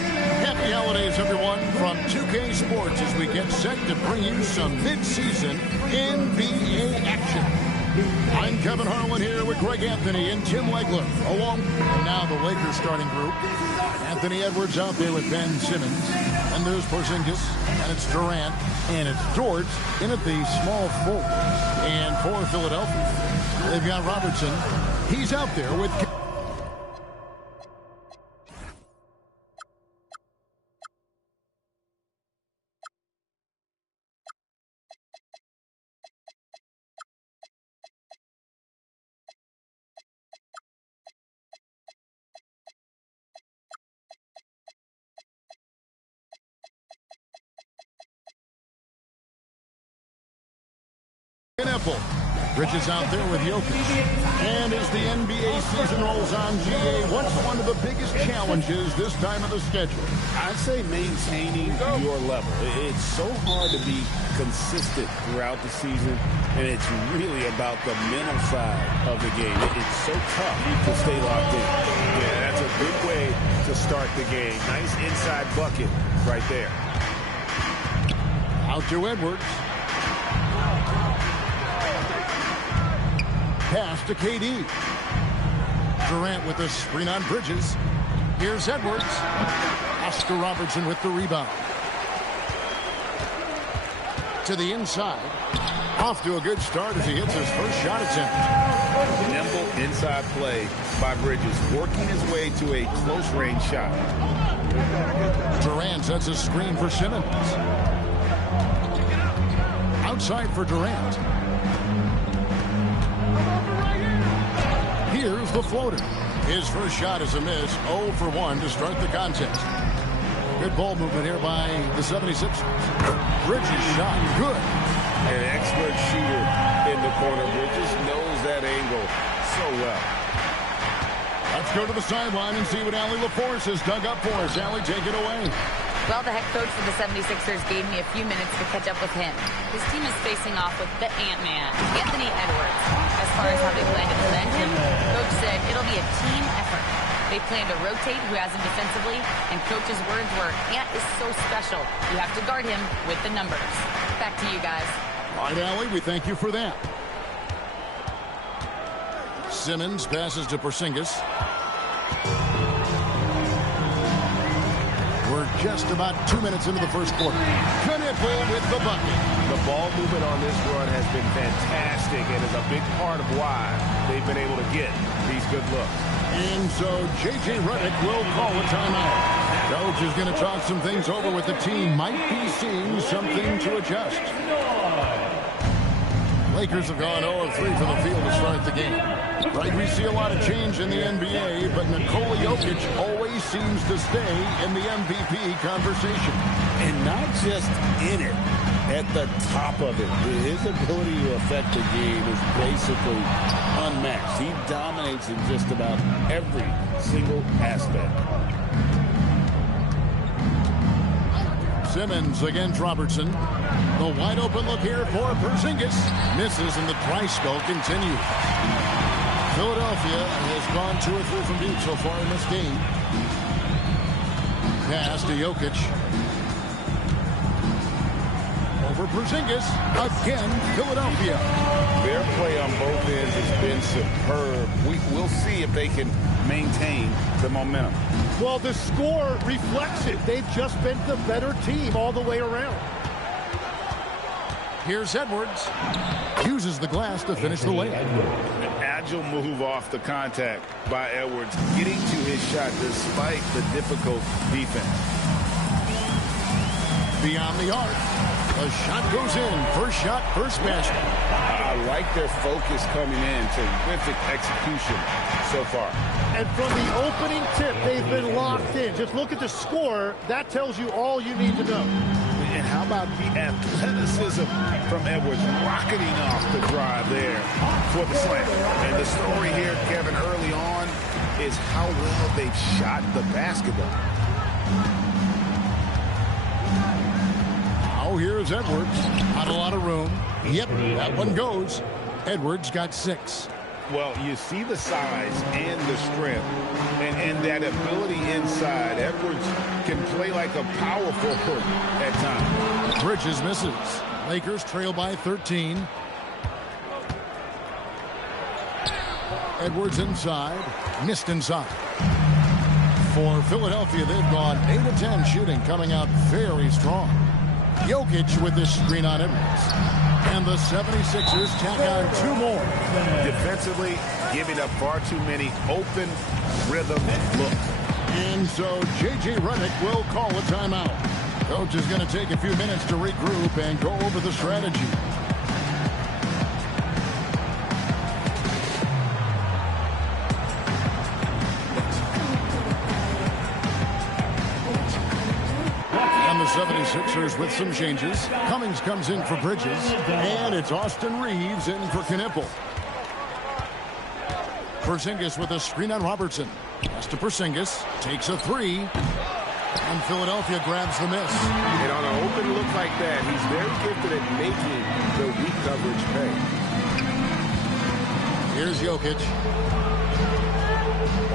Happy holidays, everyone, from 2K Sports as we get set to bring you some mid-season NBA action. I'm Kevin Harlan here with Greg Anthony and Tim Legler, along and now the Lakers starting group. Anthony Edwards out there with Ben Simmons. And there's Porzingis, and it's Durant, and it's George in at the small forward. And for Philadelphia, they've got Robertson. He's out there with... Bridges out there with Jokic. And as the NBA season rolls on, GA, what's one of the biggest challenges this time of the schedule? I'd say maintaining your level. It's so hard to be consistent throughout the season, and it's really about the mental side of the game. It's so tough to stay locked in. Yeah, that's a good way to start the game. Nice inside bucket right there. Out to Edwards. Pass to KD. Durant with the screen on Bridges. Here's Edwards. Oscar Robertson with the rebound. To the inside. Off to a good start as he hits his first shot attempt. Nimble inside play by Bridges, working his way to a close-range shot. Durant sets a screen for Simmons. Outside for Durant. Here's the floater. His first shot is a miss. 0 for 1 to start the contest. Good ball movement here by the 76ers. Bridges shot. Good. An expert shooter in the corner. Bridges knows that angle so well. Let's go to the sideline and see what Allie LaForce has dug up for us. Allie, take it away. Well, the head coach for the 76ers gave me a few minutes to catch up with him. His team is facing off with the Ant-Man, Anthony Edwards. As far as how they plan to defend him, Coach said it'll be a team effort. They plan to rotate who has him defensively, and Coach's words were, Ant is so special. You have to guard him with the numbers. Back to you guys. All right, Allie, we thank you for that. Simmons passes to Porzingis. We're just about 2 minutes into the first quarter. Knipple with the bucket. The ball movement on this run has been fantastic and is a big part of why they've been able to get these good looks. And so J.J. Redick will call a timeout. Coach is going to talk some things over with the team. Might be seeing something to adjust. Lakers have gone 0 of 3 from the field to start the game. Right, we see a lot of change in the NBA, but Nikola Jokic always seems to stay in the MVP conversation. And not just in it, at the top of it. His ability to affect the game is basically unmatched. He dominates in just about every single aspect. Simmons against Robertson. The wide open look here for Porzingis. Misses and the dry spell continues. Philadelphia has gone 2 or 3 from deep so far in this game. Pass to Jokic. Over Porzingis. Again, Philadelphia. Their play on both ends has been superb. We'll see if they can maintain the momentum. Well, the score reflects it. They've just been the better team all the way around. Here's Edwards. Uses the glass to finish the layup. An agile move off the contact by Edwards, getting to his shot despite the difficult defense. Beyond the arc. A shot goes in. First shot, first basket. I like their focus coming in. Terrific execution so far. And from the opening tip, they've been locked in. Just look at the score. That tells you all you need to know. And how about the athleticism from Edwards rocketing off the drive there for the slam. And the story here, Kevin, early on is how well they've shot the basketball. Now here's Edwards. Not a lot of room. Yep, that one goes. Edwards got 6. Well, you see the size and the strength and that ability inside. Edwards can play like a power forward at times. Bridges misses. Lakers trail by 13. Edwards inside. Missed inside. For Philadelphia, they've gone 8 of 10 shooting, coming out very strong. Jokic with this screen on Edwards. And the 76ers tack on 2 more. Defensively, giving up far too many open rhythm looks. And so J.J. Redick will call a timeout. Coach is going to take a few minutes to regroup and go over the strategy. And the 76ers with some changes. Cummings comes in for Bridges. And it's Austin Reeves in for Knipple. Porzingis with a screen on Robertson. Pass to Porzingis. Takes a 3. And Philadelphia grabs the miss. And on an open look like that, he's very gifted at making the weak coverage pay. Here's Jokic.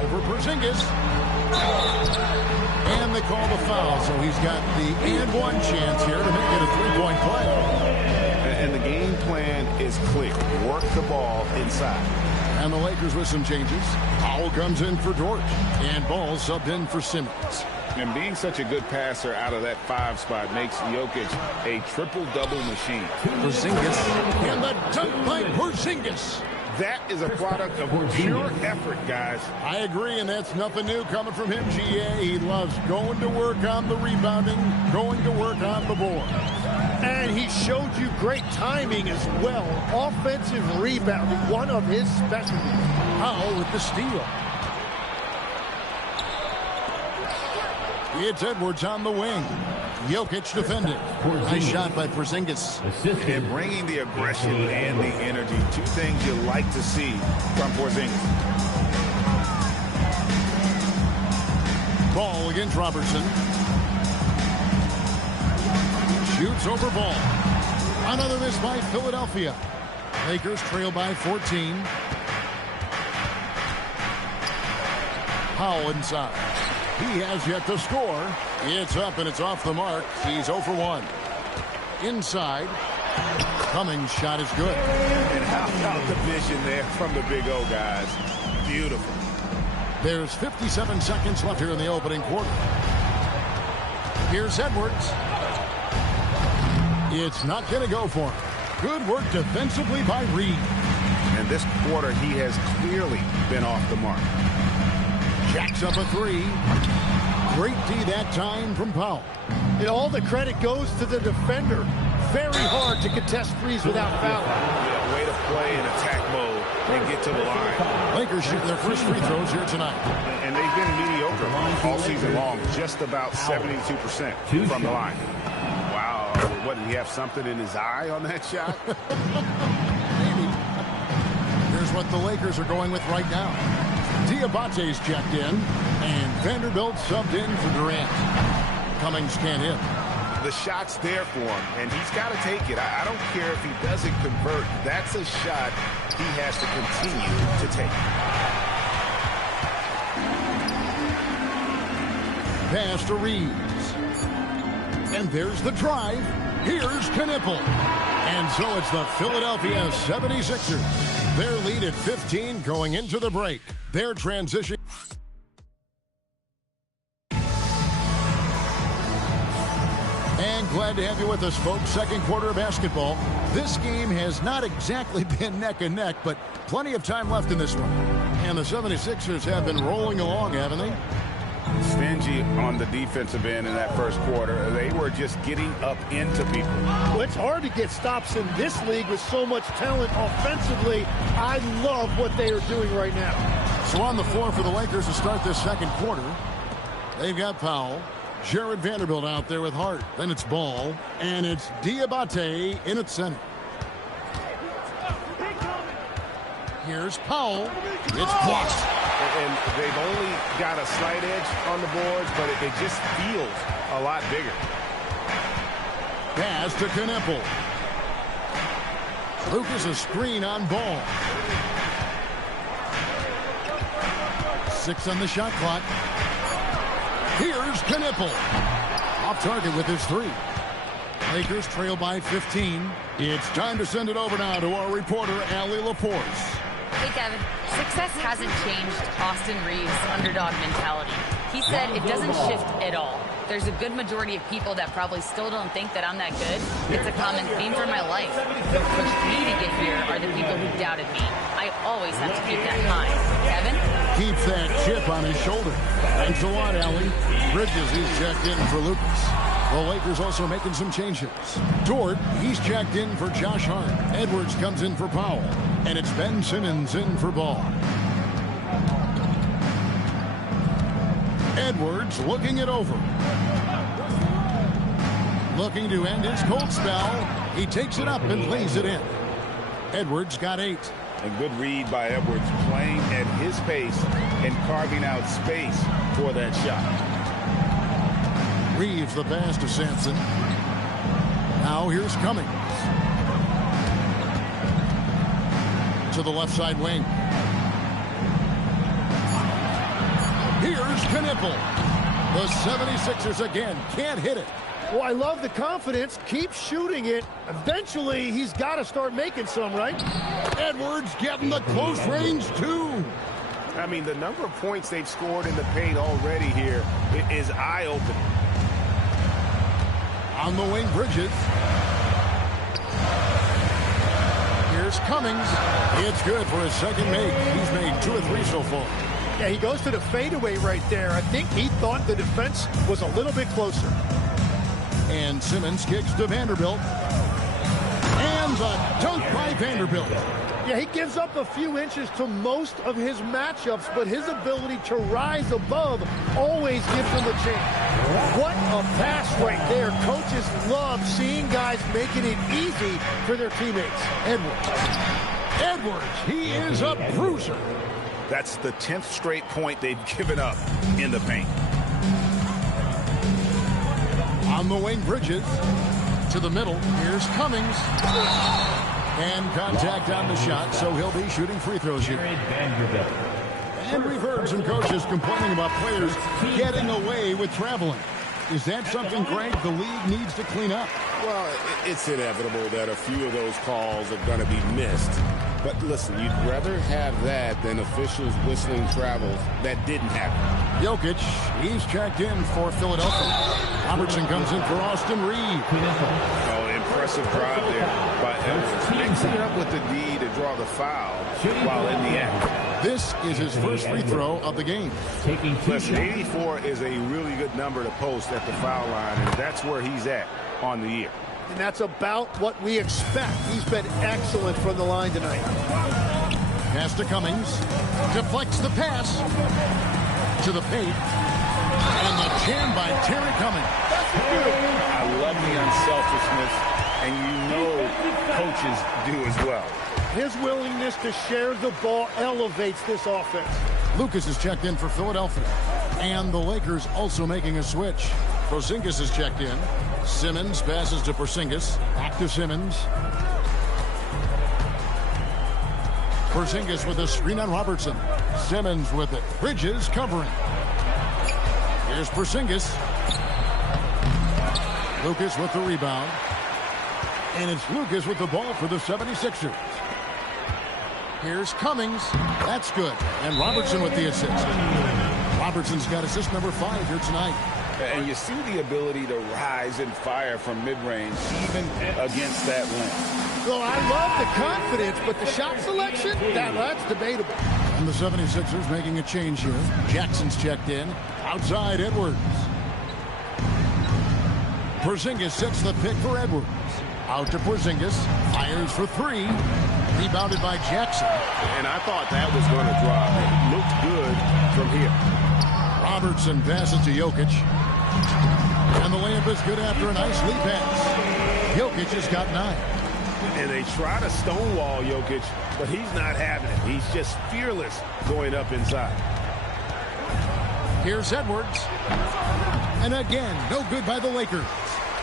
Over Porzingis. And they call the foul, so he's got the and-one chance here to make it a 3-point play. And the game plan is clear. Work the ball inside. And the Lakers with some changes. Powell comes in for Dort. And Ball subbed in for Simmons. And being such a good passer out of that 5 spot makes Jokic a triple-double machine. Porzingis. And the dunk by Porzingis. That is a product of pure effort, guys. I agree, and that's nothing new coming from him, GA. He loves going to work on the rebounding, going to work on the board. And he showed you great timing as well. Offensive rebounding, one of his specialties. Powell with the steal. It's Edwards on the wing. Jokic defending. Nice shot by Porzingis. And bringing the aggression and the energy. 2 things you like to see from Porzingis. Ball against Robertson. Shoots over Ball. Another miss by Philadelphia. Lakers trail by 14. Powell inside. He has yet to score. It's up and it's off the mark. He's 0 for 1. Inside. Cummings' shot is good. And how about the vision there from the Big O, guys? Beautiful. There's 57 seconds left here in the opening quarter. Here's Edwards. It's not going to go for him. Good work defensively by Reed. And this quarter, he has clearly been off the mark. Jacks up a 3. Great D that time from Powell. And all the credit goes to the defender. Very hard to contest threes without fouling. Yeah, way to play in attack mode and get to the line. Lakers shoot their first free throws here tonight. And they've been mediocre all season long. Just about 72% from the line. Wow. What, did he have something in his eye on that shot? Maybe. Here's what the Lakers are going with right now. Diabate's checked in, and Vanderbilt subbed in for Durant. Cummings can't hit. The shot's there for him, and he's got to take it. I don't care if he doesn't convert. That's a shot he has to continue to take. Pass to Reeves. And there's the drive. Here's Knipple. And so it's the Philadelphia 76ers. Their lead at 15 going into the break. Their transition. And glad to have you with us, folks. Second quarter of basketball. This game has not exactly been neck and neck, but plenty of time left in this one. And the 76ers have been rolling along, haven't they? Stingy on the defensive end in that first quarter. They were just getting up into people. Well, it's hard to get stops in this league with so much talent offensively. I love what they are doing right now. So on the floor for the Lakers to start this second quarter, they've got Powell, Jared Vanderbilt out there with Hart. Then it's Ball, and it's Diabate in its center. Here's Powell. It's blocked. And they've only got a slight edge on the boards, but it just feels a lot bigger. Pass to Knipple. Lucas a screen on Ball. 6 on the shot clock. Here's Knipple. Off target with his 3. Lakers trail by 15. It's time to send it over now to our reporter, Allie Laporte. Hey, Kevin. Success hasn't changed Austin Reeves' underdog mentality. He said it doesn't shift at all. There's a good majority of people that probably still don't think that I'm that good. It's a common theme for my life. What pushed me to get here are the people who doubted me. I always have to keep that in mind. Kevin? Keeps that chip on his shoulder. Thanks a lot, Allie. Bridges, he's checked in for Lucas. The Lakers also making some changes. Dort, he's checked in for Josh Hart. Edwards comes in for Powell. And it's Ben Simmons in for Ball. Edwards looking it over. Looking to end his cold spell. He takes it up and lays it in. Edwards got 8. A good read by Edwards, playing at his pace and carving out space for that shot. Reeves the pass to Sampson. Now here's Cummings. To the left side wing. Here's Knipple. The 76ers again can't hit it. Well, I love the confidence. Keep shooting it. Eventually, he's got to start making some, right? Edwards getting the close range, too. I mean, the number of points they've scored in the paint already here is eye-opening. On the wing, Bridges. Here's Cummings. It's good for his second make. He's made 2 of 3 so far. Yeah, he goes to the fadeaway right there. I think he thought the defense was a little bit closer. And Simmons kicks to Vanderbilt. And the dunk by Vanderbilt. Yeah, he gives up a few inches to most of his matchups, but his ability to rise above always gives him a chance. What a pass right there. Coaches love seeing guys making it easy for their teammates. Edwards, he is a bruiser. That's the 10th straight point they've given up in the paint. On the wing, Bridges. To the middle, here's Cummings. And contact on the shot, so he'll be shooting free throws here. And we've heard some coaches complaining about players getting away with traveling. Is that something, Greg, the league needs to clean up? Well, it's inevitable that a few of those calls are going to be missed. But listen, you'd rather have that than officials whistling travels that didn't happen. Jokic, he's checked in for Philadelphia. Robertson comes in for Austin Reeves. Oh, impressive drive there by Edwards. Mixing it up with the D to draw the foul while in the act. This is his first free throw of the game. Listen, 84 is a really good number to post at the foul line, and that's where he's at on the year. And that's about what we expect. He's been excellent from the line tonight. Pass to Cummings. Deflects the pass to the paint. And the jam by Terry Cummings. I love the unselfishness, and you know coaches do as well. His willingness to share the ball elevates this offense. Lucas is checked in for Philadelphia. And the Lakers also making a switch. Porzingis is checked in. Simmons passes to Porzingis. Back to Simmons. Porzingis with a screen on Robertson. Simmons with it. Bridges covering. Here's Porzingis. Lucas with the rebound. And it's Lucas with the ball for the 76ers. Here's Cummings. That's good. And Robertson with the assist. Robertson's got assist number 5 here tonight. And you see the ability to rise and fire from mid-range, even against that length. Well, I love the confidence, but the shot selection, that's debatable. And the 76ers making a change here. Jackson's checked in. Outside, Edwards. Porzingis sets the pick for Edwards. Out to Porzingis. Fires for 3. Rebounded by Jackson. And I thought that was going to drop. It looked good from here. Robertson passes to Jokic. And the layup is good after a nice lead pass. Jokic has got 9. And they try to stonewall Jokic, but he's not having it. He's just fearless going up inside. Here's Edwards. And again, no good by the Lakers.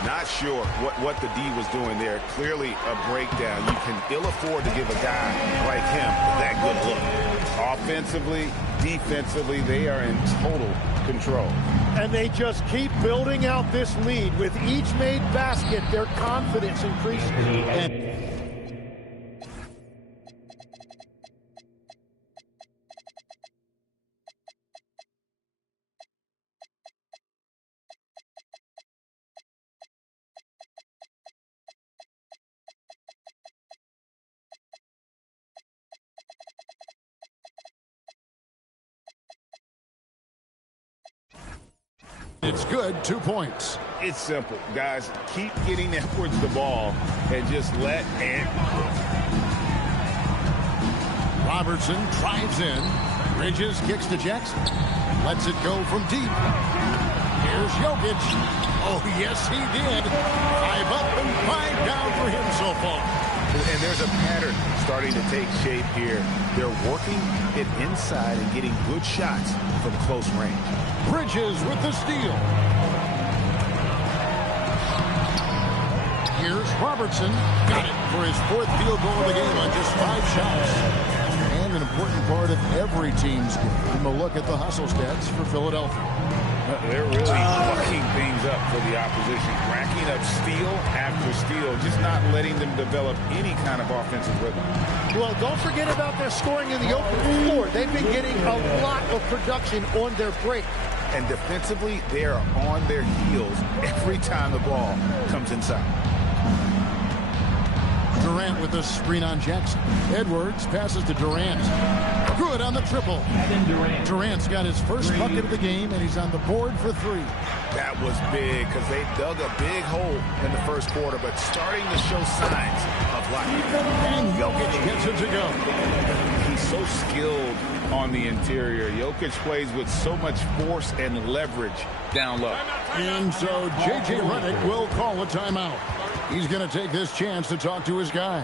Not sure what the D was doing there. Clearly a breakdown. You can ill afford to give a guy like him that good look. Offensively, defensively, they are in total control. And they just keep building out this lead. With each made basket, their confidence increases. It's good, 2 points. It's simple, guys. Keep getting Edwards the ball and just let Robertson drives in. Bridges kicks to Jackson. Lets it go from deep. Here's Jokic. Oh, yes, he did. 5 up and 5 down for him so far. And there's a pattern starting to take shape here. They're working it inside and getting good shots from close range. Bridges with the steal. Here's Robertson. Got it for his 4th field goal of the game on just 5 shots. And an important part of every team's game. A look at the hustle stats for Philadelphia. They're really fucking things up for the opposition. Racking up steal after steal, just not letting them develop any kind of offensive rhythm. Well, don't forget about their scoring in the open floor. They've been getting a lot of production on their break. And defensively, they are on their heels every time the ball comes inside. Durant with the screen on Jackson. Edwards passes to Durant. Good on the triple. Durant's got his first bucket of the game, and he's on the board for 3. That was big because they dug a big hole in the first quarter, but starting to show signs of life. And Jokic gets it to go. He's so skilled on the interior. Jokic plays with so much force and leverage down low. And so J.J. Redick will call a timeout. He's going to take this chance to talk to his guys.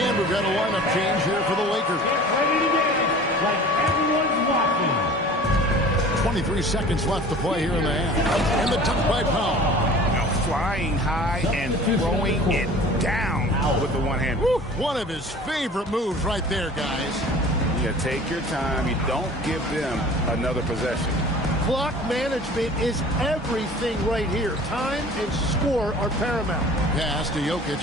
And we've got a lineup change here for the Lakers. Get ready to dance like everyone's watching. 23 seconds left to play here in the half. And the dunk by Powell. Now flying high and throwing it down with the one hand. Woo, one of his favorite moves right there, guys. You take your time. You don't give them another possession. Clock management is everything right here. Time and score are paramount. Pass to Jokic.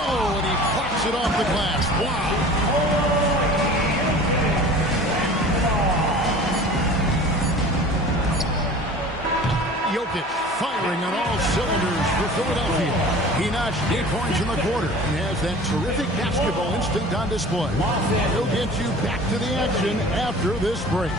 Oh, and he pops it off the glass. Wow. Jokic firing on all cylinders for Philadelphia. He notched 8 points in the quarter and has that terrific basketball instinct on display. He'll get you back to the action after this break.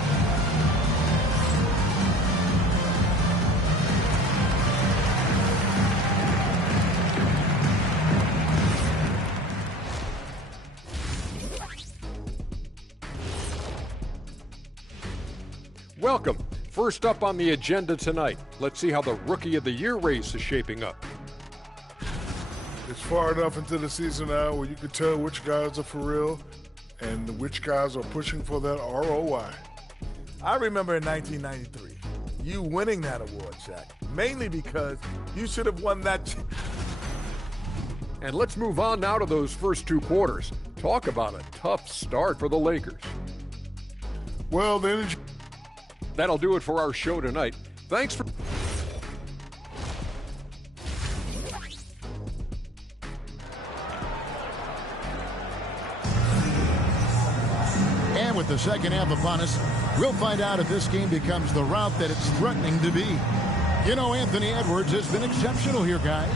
Welcome. First up on the agenda tonight, let's see how the Rookie of the Year race is shaping up. It's far enough into the season now where you can tell which guys are for real and which guys are pushing for that ROI. I remember in 1993, you winning that award, Shaq, mainly because you should have won that. And let's move on now to those first 2 quarters. Talk about a tough start for the Lakers. Well, then that'll do it for our show tonight. Thanks for... And with the second half upon us, we'll find out if this game becomes the route that it's threatening to be. You know, Anthony Edwards has been exceptional here, guys.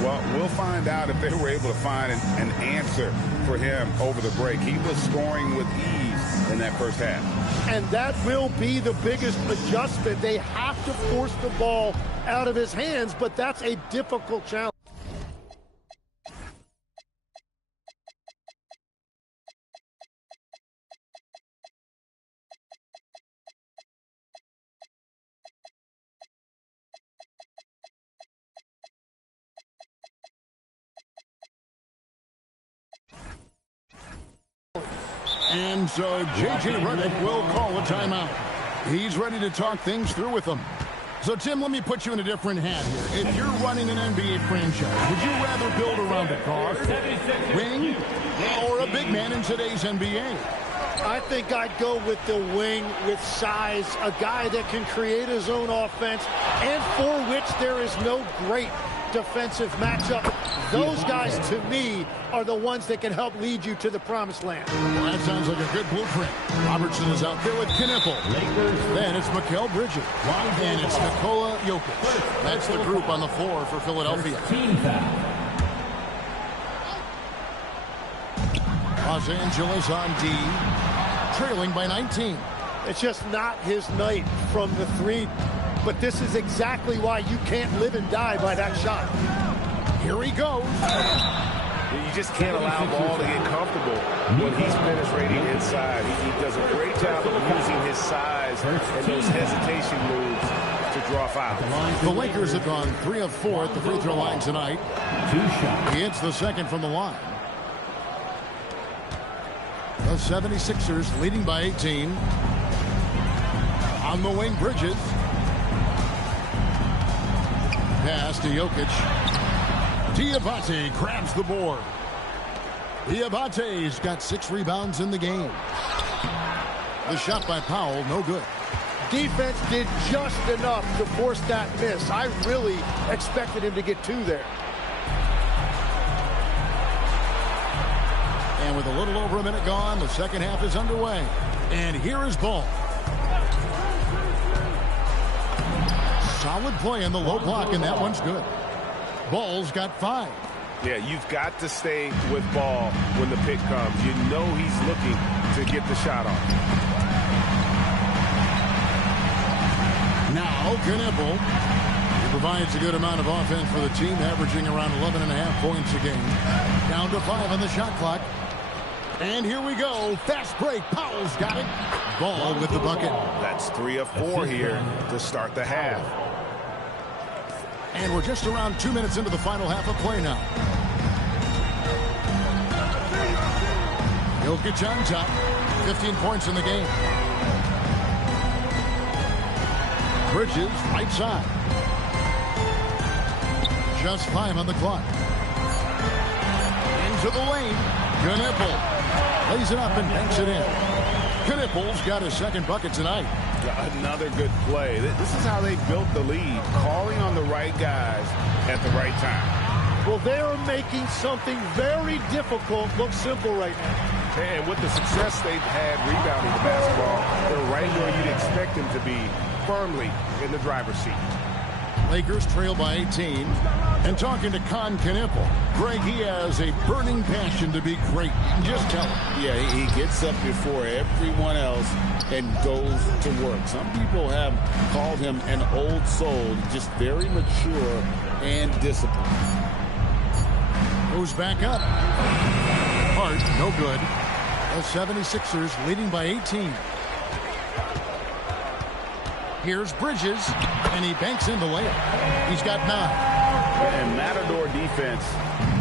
Well, we'll find out if they were able to find an answer for him over the break. He was scoring with ease in that first half. And that will be the biggest adjustment. They have to force the ball out of his hands, but that's a difficult challenge. And so J.J. Redick will call a timeout. He's ready to talk things through with them. So, Tim, let me put you in a different hat here. If you're running an NBA franchise, would you rather build around a guard, wing, or a big man in today's NBA? I think I'd go with the wing with size, a guy that can create his own offense and for which there is no great defensive matchup. Those guys, to me, are the ones that can help lead you to the promised land. Well, that sounds like a good blueprint. Robertson is out there with Knipple. Then it's Mikal Bridges. And it's Nikola Jokic. That's the group on the floor for Philadelphia. Los Angeles on D, trailing by 19. It's just not his night from the three, but this is exactly why you can't live and die by that shot. Here he goes. You just can't allow ball to get comfortable when he's penetrating inside. He does a great job of using his size and those hesitation moves to draw fouls. The Lakers have gone 3 of 4 at the free throw line tonight. He hits the second from the line. The 76ers leading by 18. On the wing, Bridges. Pass to Jokic. Diabate grabs the board. Diabate's got 6 rebounds in the game. The shot by Powell, no good. Defense did just enough to force that miss. I really expected him to get 2 there. And with a little over a minute gone, the second half is underway. And here is Ball. Solid play in the low block, and that one's good. Ball's got 5. Yeah, you've got to stay with Ball when the pick comes. You know he's looking to get the shot off. Now, Knipple. He provides a good amount of offense for the team, averaging around 11.5 points a game. Down to 5 on the shot clock. And here we go. Fast break. Powell's got it. Ball with the bucket. That's 3 of 4 here to start the half. And we're just around 2 minutes into the final half of play now. Jokic on top. 15 points in the game. Bridges, right side. Just 5 on the clock. Into the lane. Knipple lays it up and banks it in. Knipple's got his second bucket tonight. Another good play. This is how they built the lead, calling on the right guys at the right time. Well, they are making something very difficult look simple right now. And with the success they've had rebounding the basketball, they're right where you'd expect them to be, firmly in the driver's seat. Lakers trail by 18. And talking to Knipple, Greg, he has a burning passion to be great. You can just tell him. Yeah, he gets up before everyone else and goes to work. Some people have called him an old soul, just very mature and disciplined. Goes back up. Hart, no good. The 76ers leading by 18. Here's Bridges, and he banks in the layup. He's got 9. And Matador defense,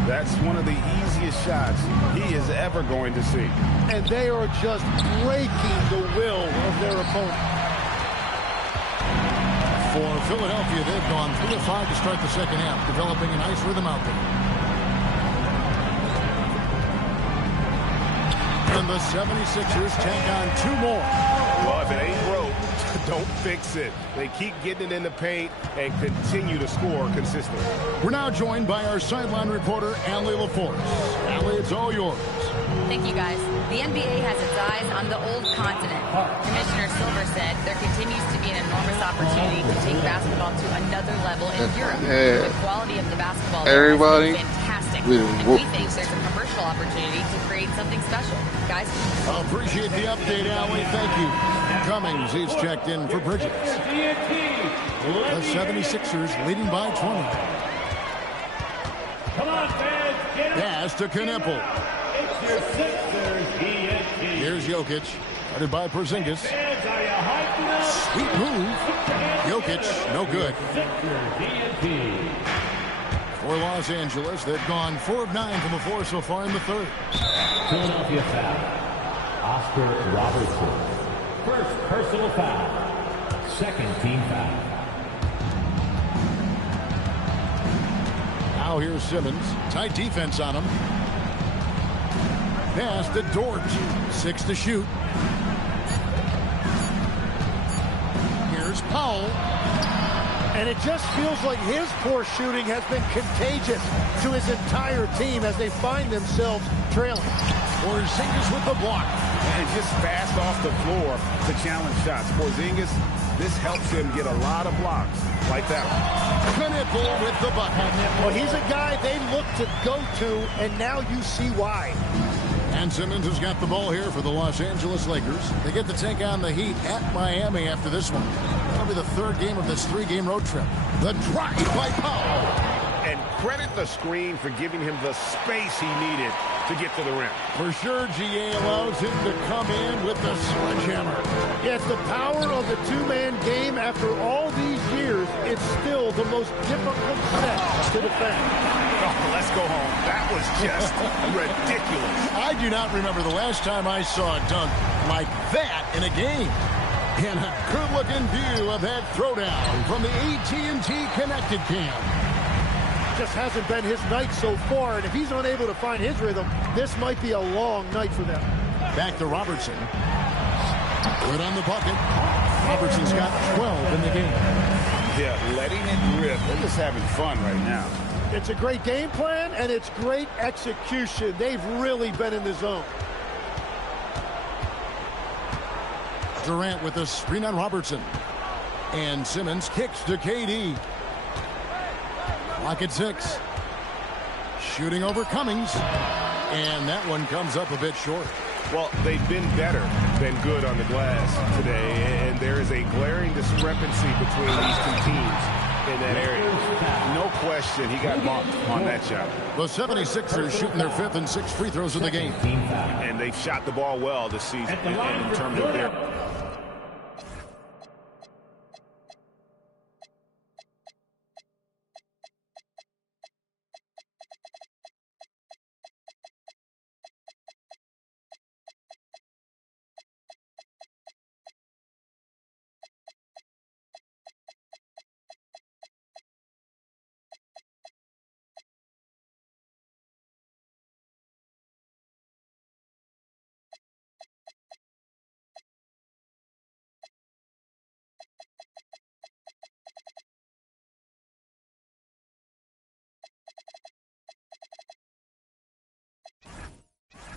that's one of the easiest shots he is ever going to see. And they are just breaking the will of their opponent. For Philadelphia, they've gone 3 of 5 to start the second half, developing a nice rhythm out there. And the 76ers take on 2 more. Well, if it ain't broke, don't fix it. They keep getting it in the paint and continue to score consistently. We're now joined by our sideline reporter, Allie LaForce. Allie, it's all yours. Thank you, guys. The NBA has its eyes on the old continent. Commissioner Silver said there continues to be an enormous opportunity to take basketball to another level in Europe. The quality of the basketball there has been fantastic. And we think there's a commercial opportunity to create something special. Guys? I appreciate the update, Allie. Thank you. Cummings, he's checked in for Bridges. The 76ers leading by 20. Come on, fans, get it. Pass to Knipple. It's your Sixers ENT. Here's Jokic, headed by Porzingis. Sweet move. Jokic, no good. For Los Angeles, they've gone 4 of 9 from the floor so far in the third. Philadelphia foul. Oscar Robertson. First personal foul. Second team foul. Now here's Simmons. Tight defense on him. Pass to Dort. 6 to shoot. Here's Powell. And it just feels like his poor shooting has been contagious to his entire team as they find themselves trailing. Porzingis with the block. And just fast off the floor to challenge shots. Porzingis, this helps him get a lot of blocks like that one. Knipple with the bucket. Well, he's a guy they look to go to, and now you see why. And Simmons has got the ball here for the Los Angeles Lakers. They get to take on the Heat at Miami after this one. That'll be the third game of this 3-game road trip. The drive by Powell. And credit the screen for giving him the space he needed to get to the rim. For sure, GA allows him to come in with the sledgehammer. Yeah, it's the power of the two-man game. After all these years, it's still the most difficult set to defend. Oh, let's go home. That was just ridiculous. I do not remember the last time I saw a dunk like that in a game. And a good-looking view of that throwdown from the AT&T Connected Cam. Just hasn't been his night so far, and if he's unable to find his rhythm, this might be a long night for them. Back to Robertson. Good on the bucket. Robertson's got 12 in the game. Yeah, letting it rip. They're just having fun right now. It's a great game plan, and it's great execution. They've really been in the zone. Durant with a screen on Robertson. And Simmons kicks to KD. Lock at 6. Shooting over Cummings. And that one comes up a bit short. Well, they've been better than good on the glass today, and there is a glaring discrepancy between these two teams in that area. No question, he got bumped on that shot. The 76ers shooting their 5th and 6th free throws of the game. And they've shot the ball well this season in terms of their...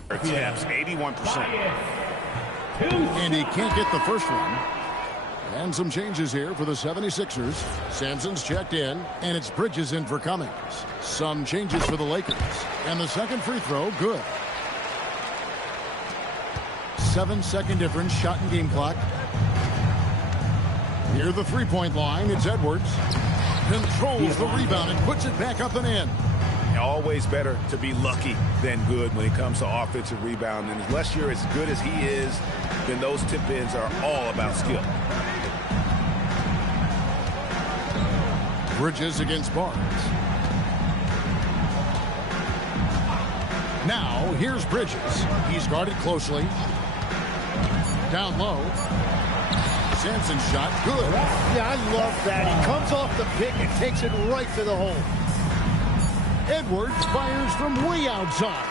Attempts, 81%. And he can't get the first one. And some changes here for the 76ers. Sampson's checked in, and it's Bridges in for Cummings. Some changes for the Lakers. And the second free throw, good. 7-second difference, shot and game clock. Near the three-point line, it's Edwards. Controls the rebound and puts it back up and in. Always better to be lucky than good when it comes to offensive rebound. And unless you're as good as he is, then those tip-ins are all about skill. Bridges against Barnes. Now, here's Bridges. He's guarded closely. Down low. Sampson's shot, good. Yeah, I love that. He comes off the pick and takes it right to the hole. Edwards fires from way outside.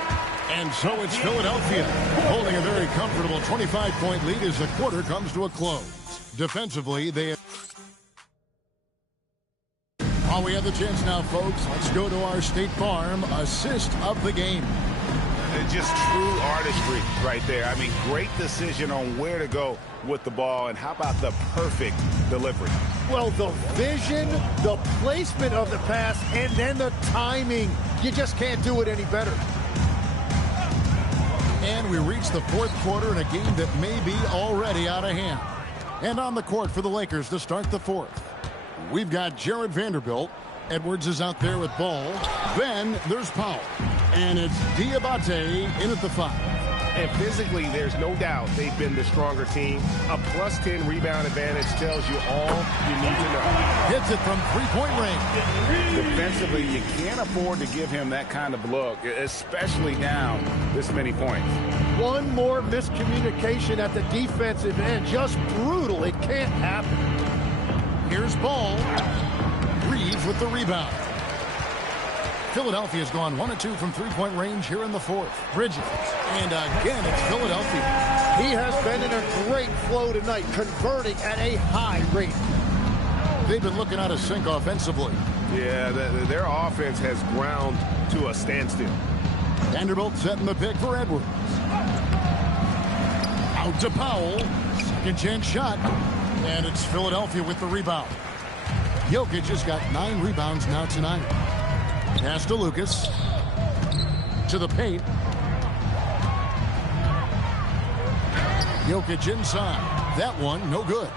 And so it's Philadelphia holding a very comfortable 25-point lead as the quarter comes to a close. Defensively, they... While we have the chance now, folks, let's go to our State Farm assist of the game. And just true artistry right there. I mean, great decision on where to go with the ball, and how about the perfect delivery? Well, the vision, the placement of the pass, and then the timing. You just can't do it any better. And we reach the fourth quarter in a game that may be already out of hand. And on the court for the Lakers to start the fourth, we've got Jared Vanderbilt. Edwards is out there with ball. Then there's Powell. And it's Diabate in at the 5. And physically, there's no doubt they've been the stronger team. A +10 rebound advantage tells you all you need to know. Hits it from three-point range. Defensively, you can't afford to give him that kind of look, especially down this many points. One more miscommunication at the defensive end. Just brutal. It can't happen. Here's Ball. Reeves with the rebound. Philadelphia's gone 1 of 2 from three-point range here in the fourth. Bridges. And again, it's Philadelphia. He has been in a great flow tonight, converting at a high rate. They've been looking out of sync offensively. Yeah, their offense has ground to a standstill. Vanderbilt setting the pick for Edwards. Out to Powell. Second chance shot. And it's Philadelphia with the rebound. Jokic has got 9 rebounds now tonight. Pass to Lucas. To the paint. Jokic inside. That one, no good.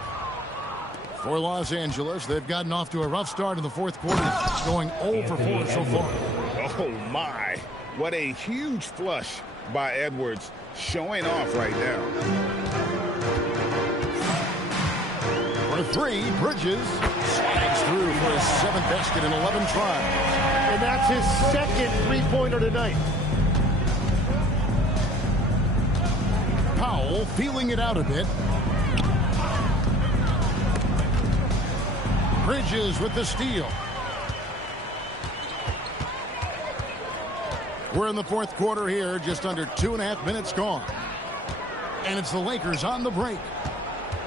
For Los Angeles, they've gotten off to a rough start in the fourth quarter, going 0 for 4 so far. Oh, my. What a huge flush by Edwards, showing off right now. For 3, Bridges slides through for his 7th basket in 11 tries. And that's his second three-pointer tonight. Powell feeling it out a bit. Bridges with the steal. We're in the fourth quarter here, just under 2.5 minutes gone. And it's the Lakers on the break.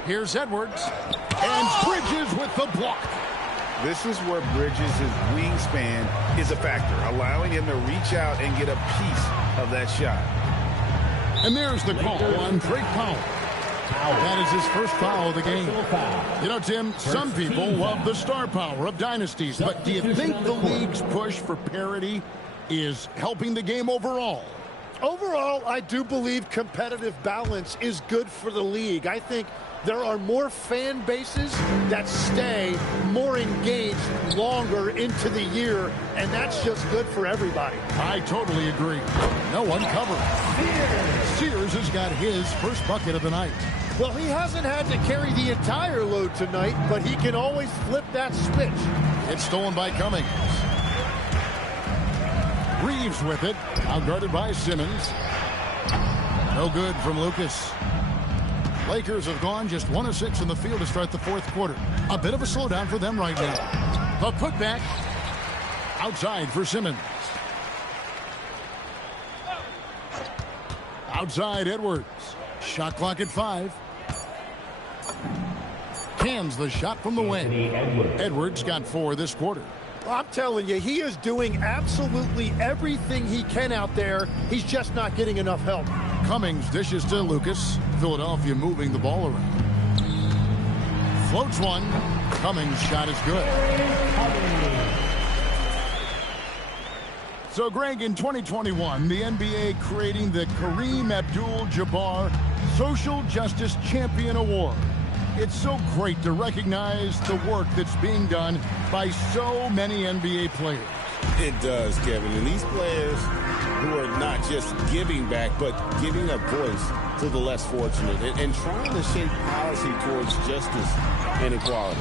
Here's Edwards. And Bridges with the block. This is where Bridges' wingspan is a factor, allowing him to reach out and get a piece of that shot. And there's the call on Drake Powell. That is his first foul of the game. You know, Tim, some people love the star power of dynasties, but do you think the league's push for parity is helping the game overall? Overall, I do believe competitive balance is good for the league. I think there are more fan bases that stay more engaged longer into the year, and that's just good for everybody. I totally agree. No one covered. Sears has got his first bucket of the night. Well, he hasn't had to carry the entire load tonight, but he can always flip that switch. It's stolen by Cummings. Reeves with it, outguarded by Simmons. No good from Lucas. Lakers have gone just 1 of 6 in the field to start the fourth quarter. A bit of a slowdown for them right now. The putback outside for Simmons. Outside Edwards. Shot clock at 5. Cans the shot from the wing. Edwards got 4 this quarter. I'm telling you, he is doing absolutely everything he can out there. He's just not getting enough help. Cummings dishes to Lucas. Philadelphia moving the ball around. Floats one. Cummings' shot is good. So, Greg, in 2021, the NBA creating the Kareem Abdul-Jabbar Social Justice Champion Award. It's so great to recognize the work that's being done by so many NBA players. It does, Kevin. And these players who are not just giving back, but giving a voice to the less fortunate and trying to shape policy towards justice and equality.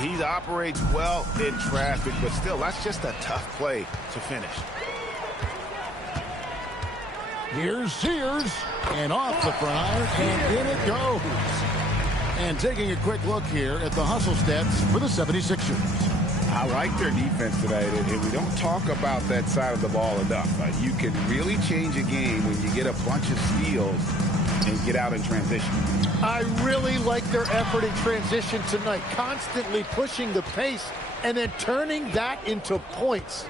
He operates well in traffic, but still, that's just a tough play to finish. Here's Sears, and off the front, and in it goes. And taking a quick look here at the hustle stats for the 76ers. I like their defense tonight, and we don't talk about that side of the ball enough. You can really change a game when you get a bunch of steals and get out in transition. I really like their effort in transition tonight, constantly pushing the pace and then turning that into points.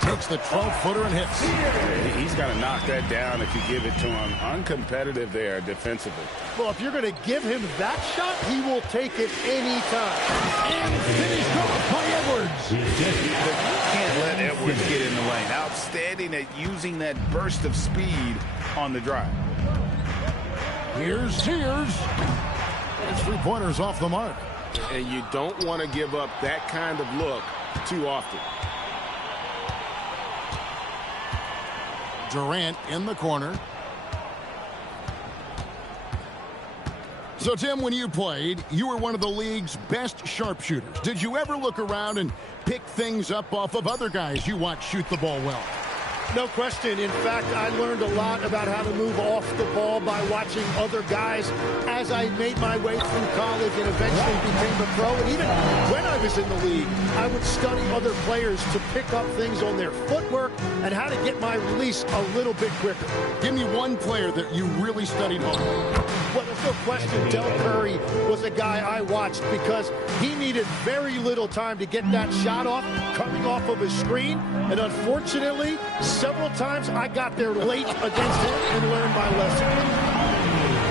Takes the 12-footer and hits. He's got to knock that down if you give it to him. Uncompetitive there defensively. Well, if you're going to give him that shot, he will take it anytime. And finished off by Edwards. You can't let Edwards get in the lane. Outstanding at using that burst of speed on the drive. Here's Sears. His three-pointers off the mark. And you don't want to give up that kind of look too often. Durant in the corner. So, Tim, when you played, you were one of the league's best sharpshooters. Did you ever look around and pick things up off of other guys you watch shoot the ball well? No question. In fact, I learned a lot about how to move off the ball by watching other guys as I made my way through college and eventually became a pro. And even when I was in the league, I would study other players to pick up things on their footwork and how to get my release a little bit quicker. Give me one player that you really studied on. Well, there's no question Del Curry was a guy I watched because he needed very little time to get that shot off coming off of his screen. And unfortunately, several times I got there late against him and learned my lesson.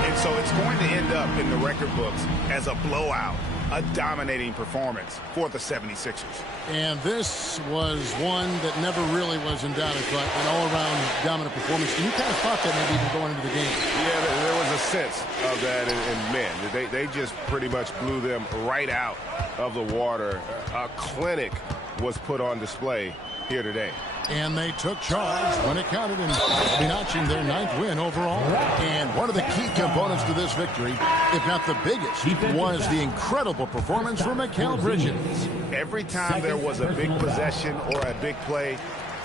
And so it's going to end up in the record books as a blowout, a dominating performance for the 76ers. And this was one that never really was in doubt, but an all-around dominant performance. And you kind of thought that maybe even going into the game. Yeah, there was a sense of that in men. They just pretty much blew them right out of the water. A clinic was put on display here today. And they took charge when it counted, and be notching their 9th win overall. And one of the key components to this victory, if not the biggest, was the incredible performance from Mikal Bridges. Every time there was a big possession or a big play,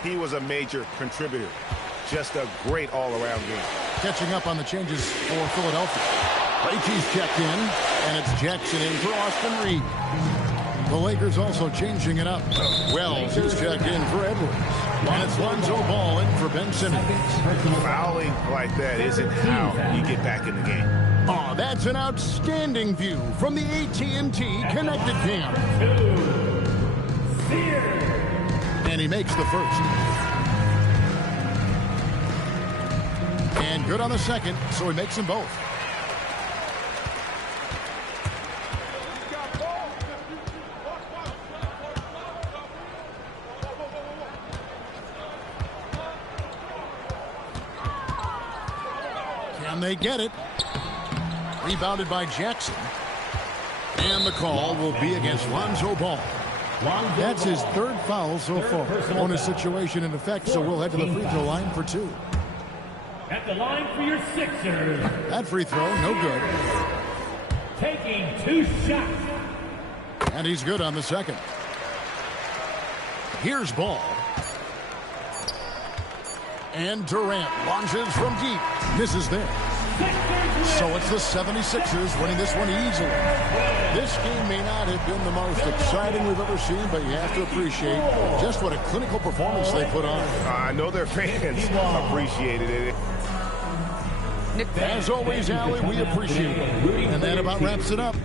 he was a major contributor. Just a great all-around game. Catching up on the changes for Philadelphia. Krejci's checked in, and it's Jackson in for Austin Reed. The Lakers also changing it up. Wells is checked in for Edwards. And it's Lonzo Ball in for Ben Simmons. Fouling like that isn't how you get back in the game. Oh, that's an outstanding view from the AT&T Connected Cam. And he makes the first. And good on the second, so he makes them both. Can they get it? Rebounded by Jackson. And the call will be against Lonzo Ball. That's his 3rd foul so far. Bonus situation in effect, so we'll head to the free throw line for 2. At the line for your Sixers. That free throw, no good. Taking 2 shots. And he's good on the second. Here's Ball. And Durant launches from deep. Misses there. So it's the 76ers winning this one easily. This game may not have been the most exciting we've ever seen, but you have to appreciate just what a clinical performance they put on. I know their fans appreciated it. As always, Allie, we appreciate it. And that about wraps it up.